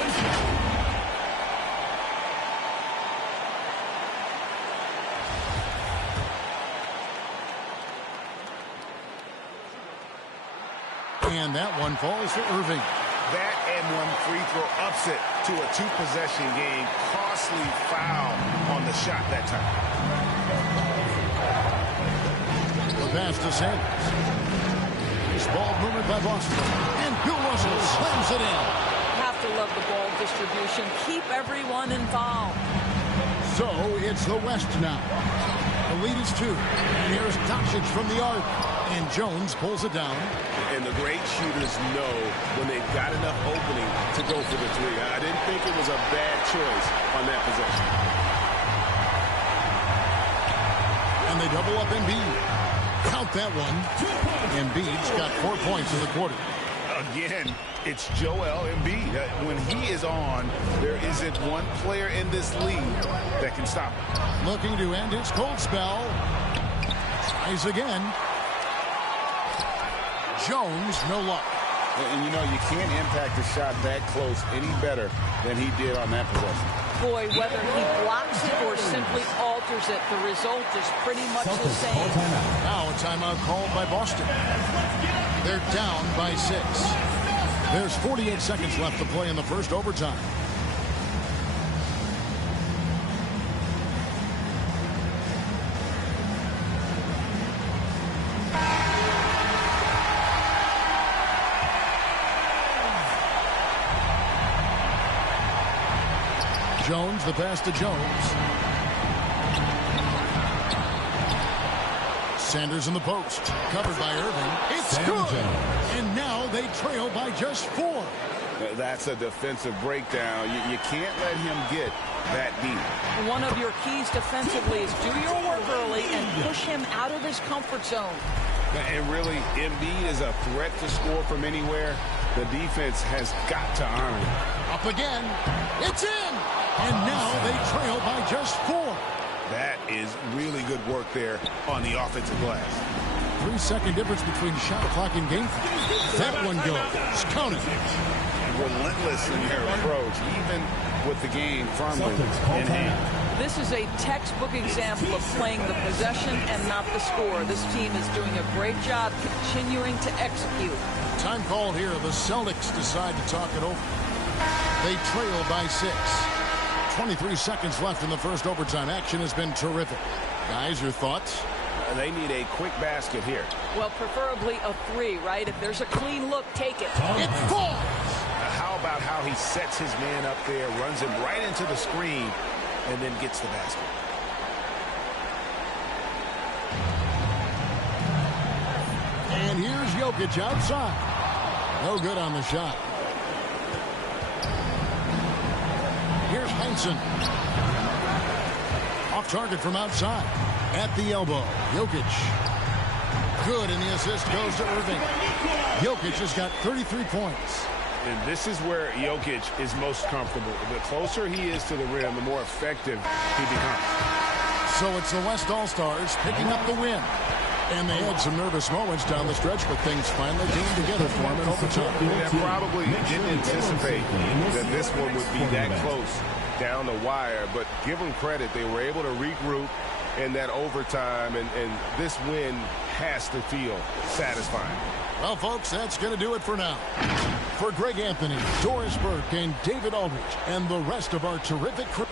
And that one falls to Irving. That and one free throw ups it to a two-possession game. Costly foul on the shot that time. The pass to Sanders. Nice ball movement by Boston. And Bill Russell slams it in. Have to love the ball distribution. Keep everyone involved. So it's the West now. The lead is 2. And here's Doncic from the arc. And Jones pulls it down. And the great shooters know when they've got enough opening to go for the three. I didn't think it was a bad choice on that possession. And they double up Embiid. Count that one. Embiid's got 4 points in the quarter. Again, it's Joel Embiid. When he is on, there isn't one player in this league that can stop him. Looking to end his cold spell. Tries again. Jones, no luck. And you know, you can't impact a shot that close any better than he did on that possession. Boy, whether he blocks it or simply alters it, the result is pretty much the same. Now a timeout called by Boston. They're down by 6. There's 48 seconds left to play in the first overtime. Jones, the pass to Jones. Sanders in the post. Covered by Irving. It's good. And now they trail by just 4. That's a defensive breakdown. You can't let him get that deep. One of your keys defensively is do your work early and push him out of his comfort zone. And really, Embiid is a threat to score from anywhere. The defense has got to honor him. Up again. It's in. And now they trail by just 4. That is really good work there on the offensive glass. 3-second difference between shot clock and game. That one goes. Count it. Relentless in their approach, even with the game firmly in hand. This is a textbook example of playing the possession and not the score. This team is doing a great job continuing to execute. Time called here. The Celtics decide to talk it over. They trail by 6. 23 seconds left in the first overtime. Action has been terrific. Guys, your thoughts? They need a quick basket here. Well, preferably a 3, right? If there's a clean look, take it. It falls! How about how he sets his man up there, runs him right into the screen, and then gets the basket. And here's Jokic outside. No good on the shot. Here's Heinsohn. Off target from outside. At the elbow. Jokic. Good, and the assist goes to Irving. Jokic has got 33 points. And this is where Jokic is most comfortable. The closer he is to the rim, the more effective he becomes. So it's the West All-Stars picking up the win. And they had some nervous moments down the stretch, but things finally came together for them in overtime. They probably didn't anticipate that this one would be that close down the wire, but give them credit. They were able to regroup in that overtime, and this win has to feel satisfying. Well, folks, that's going to do it for now. For Greg Anthony, Doris Burke, and David Aldridge, and the rest of our terrific crew.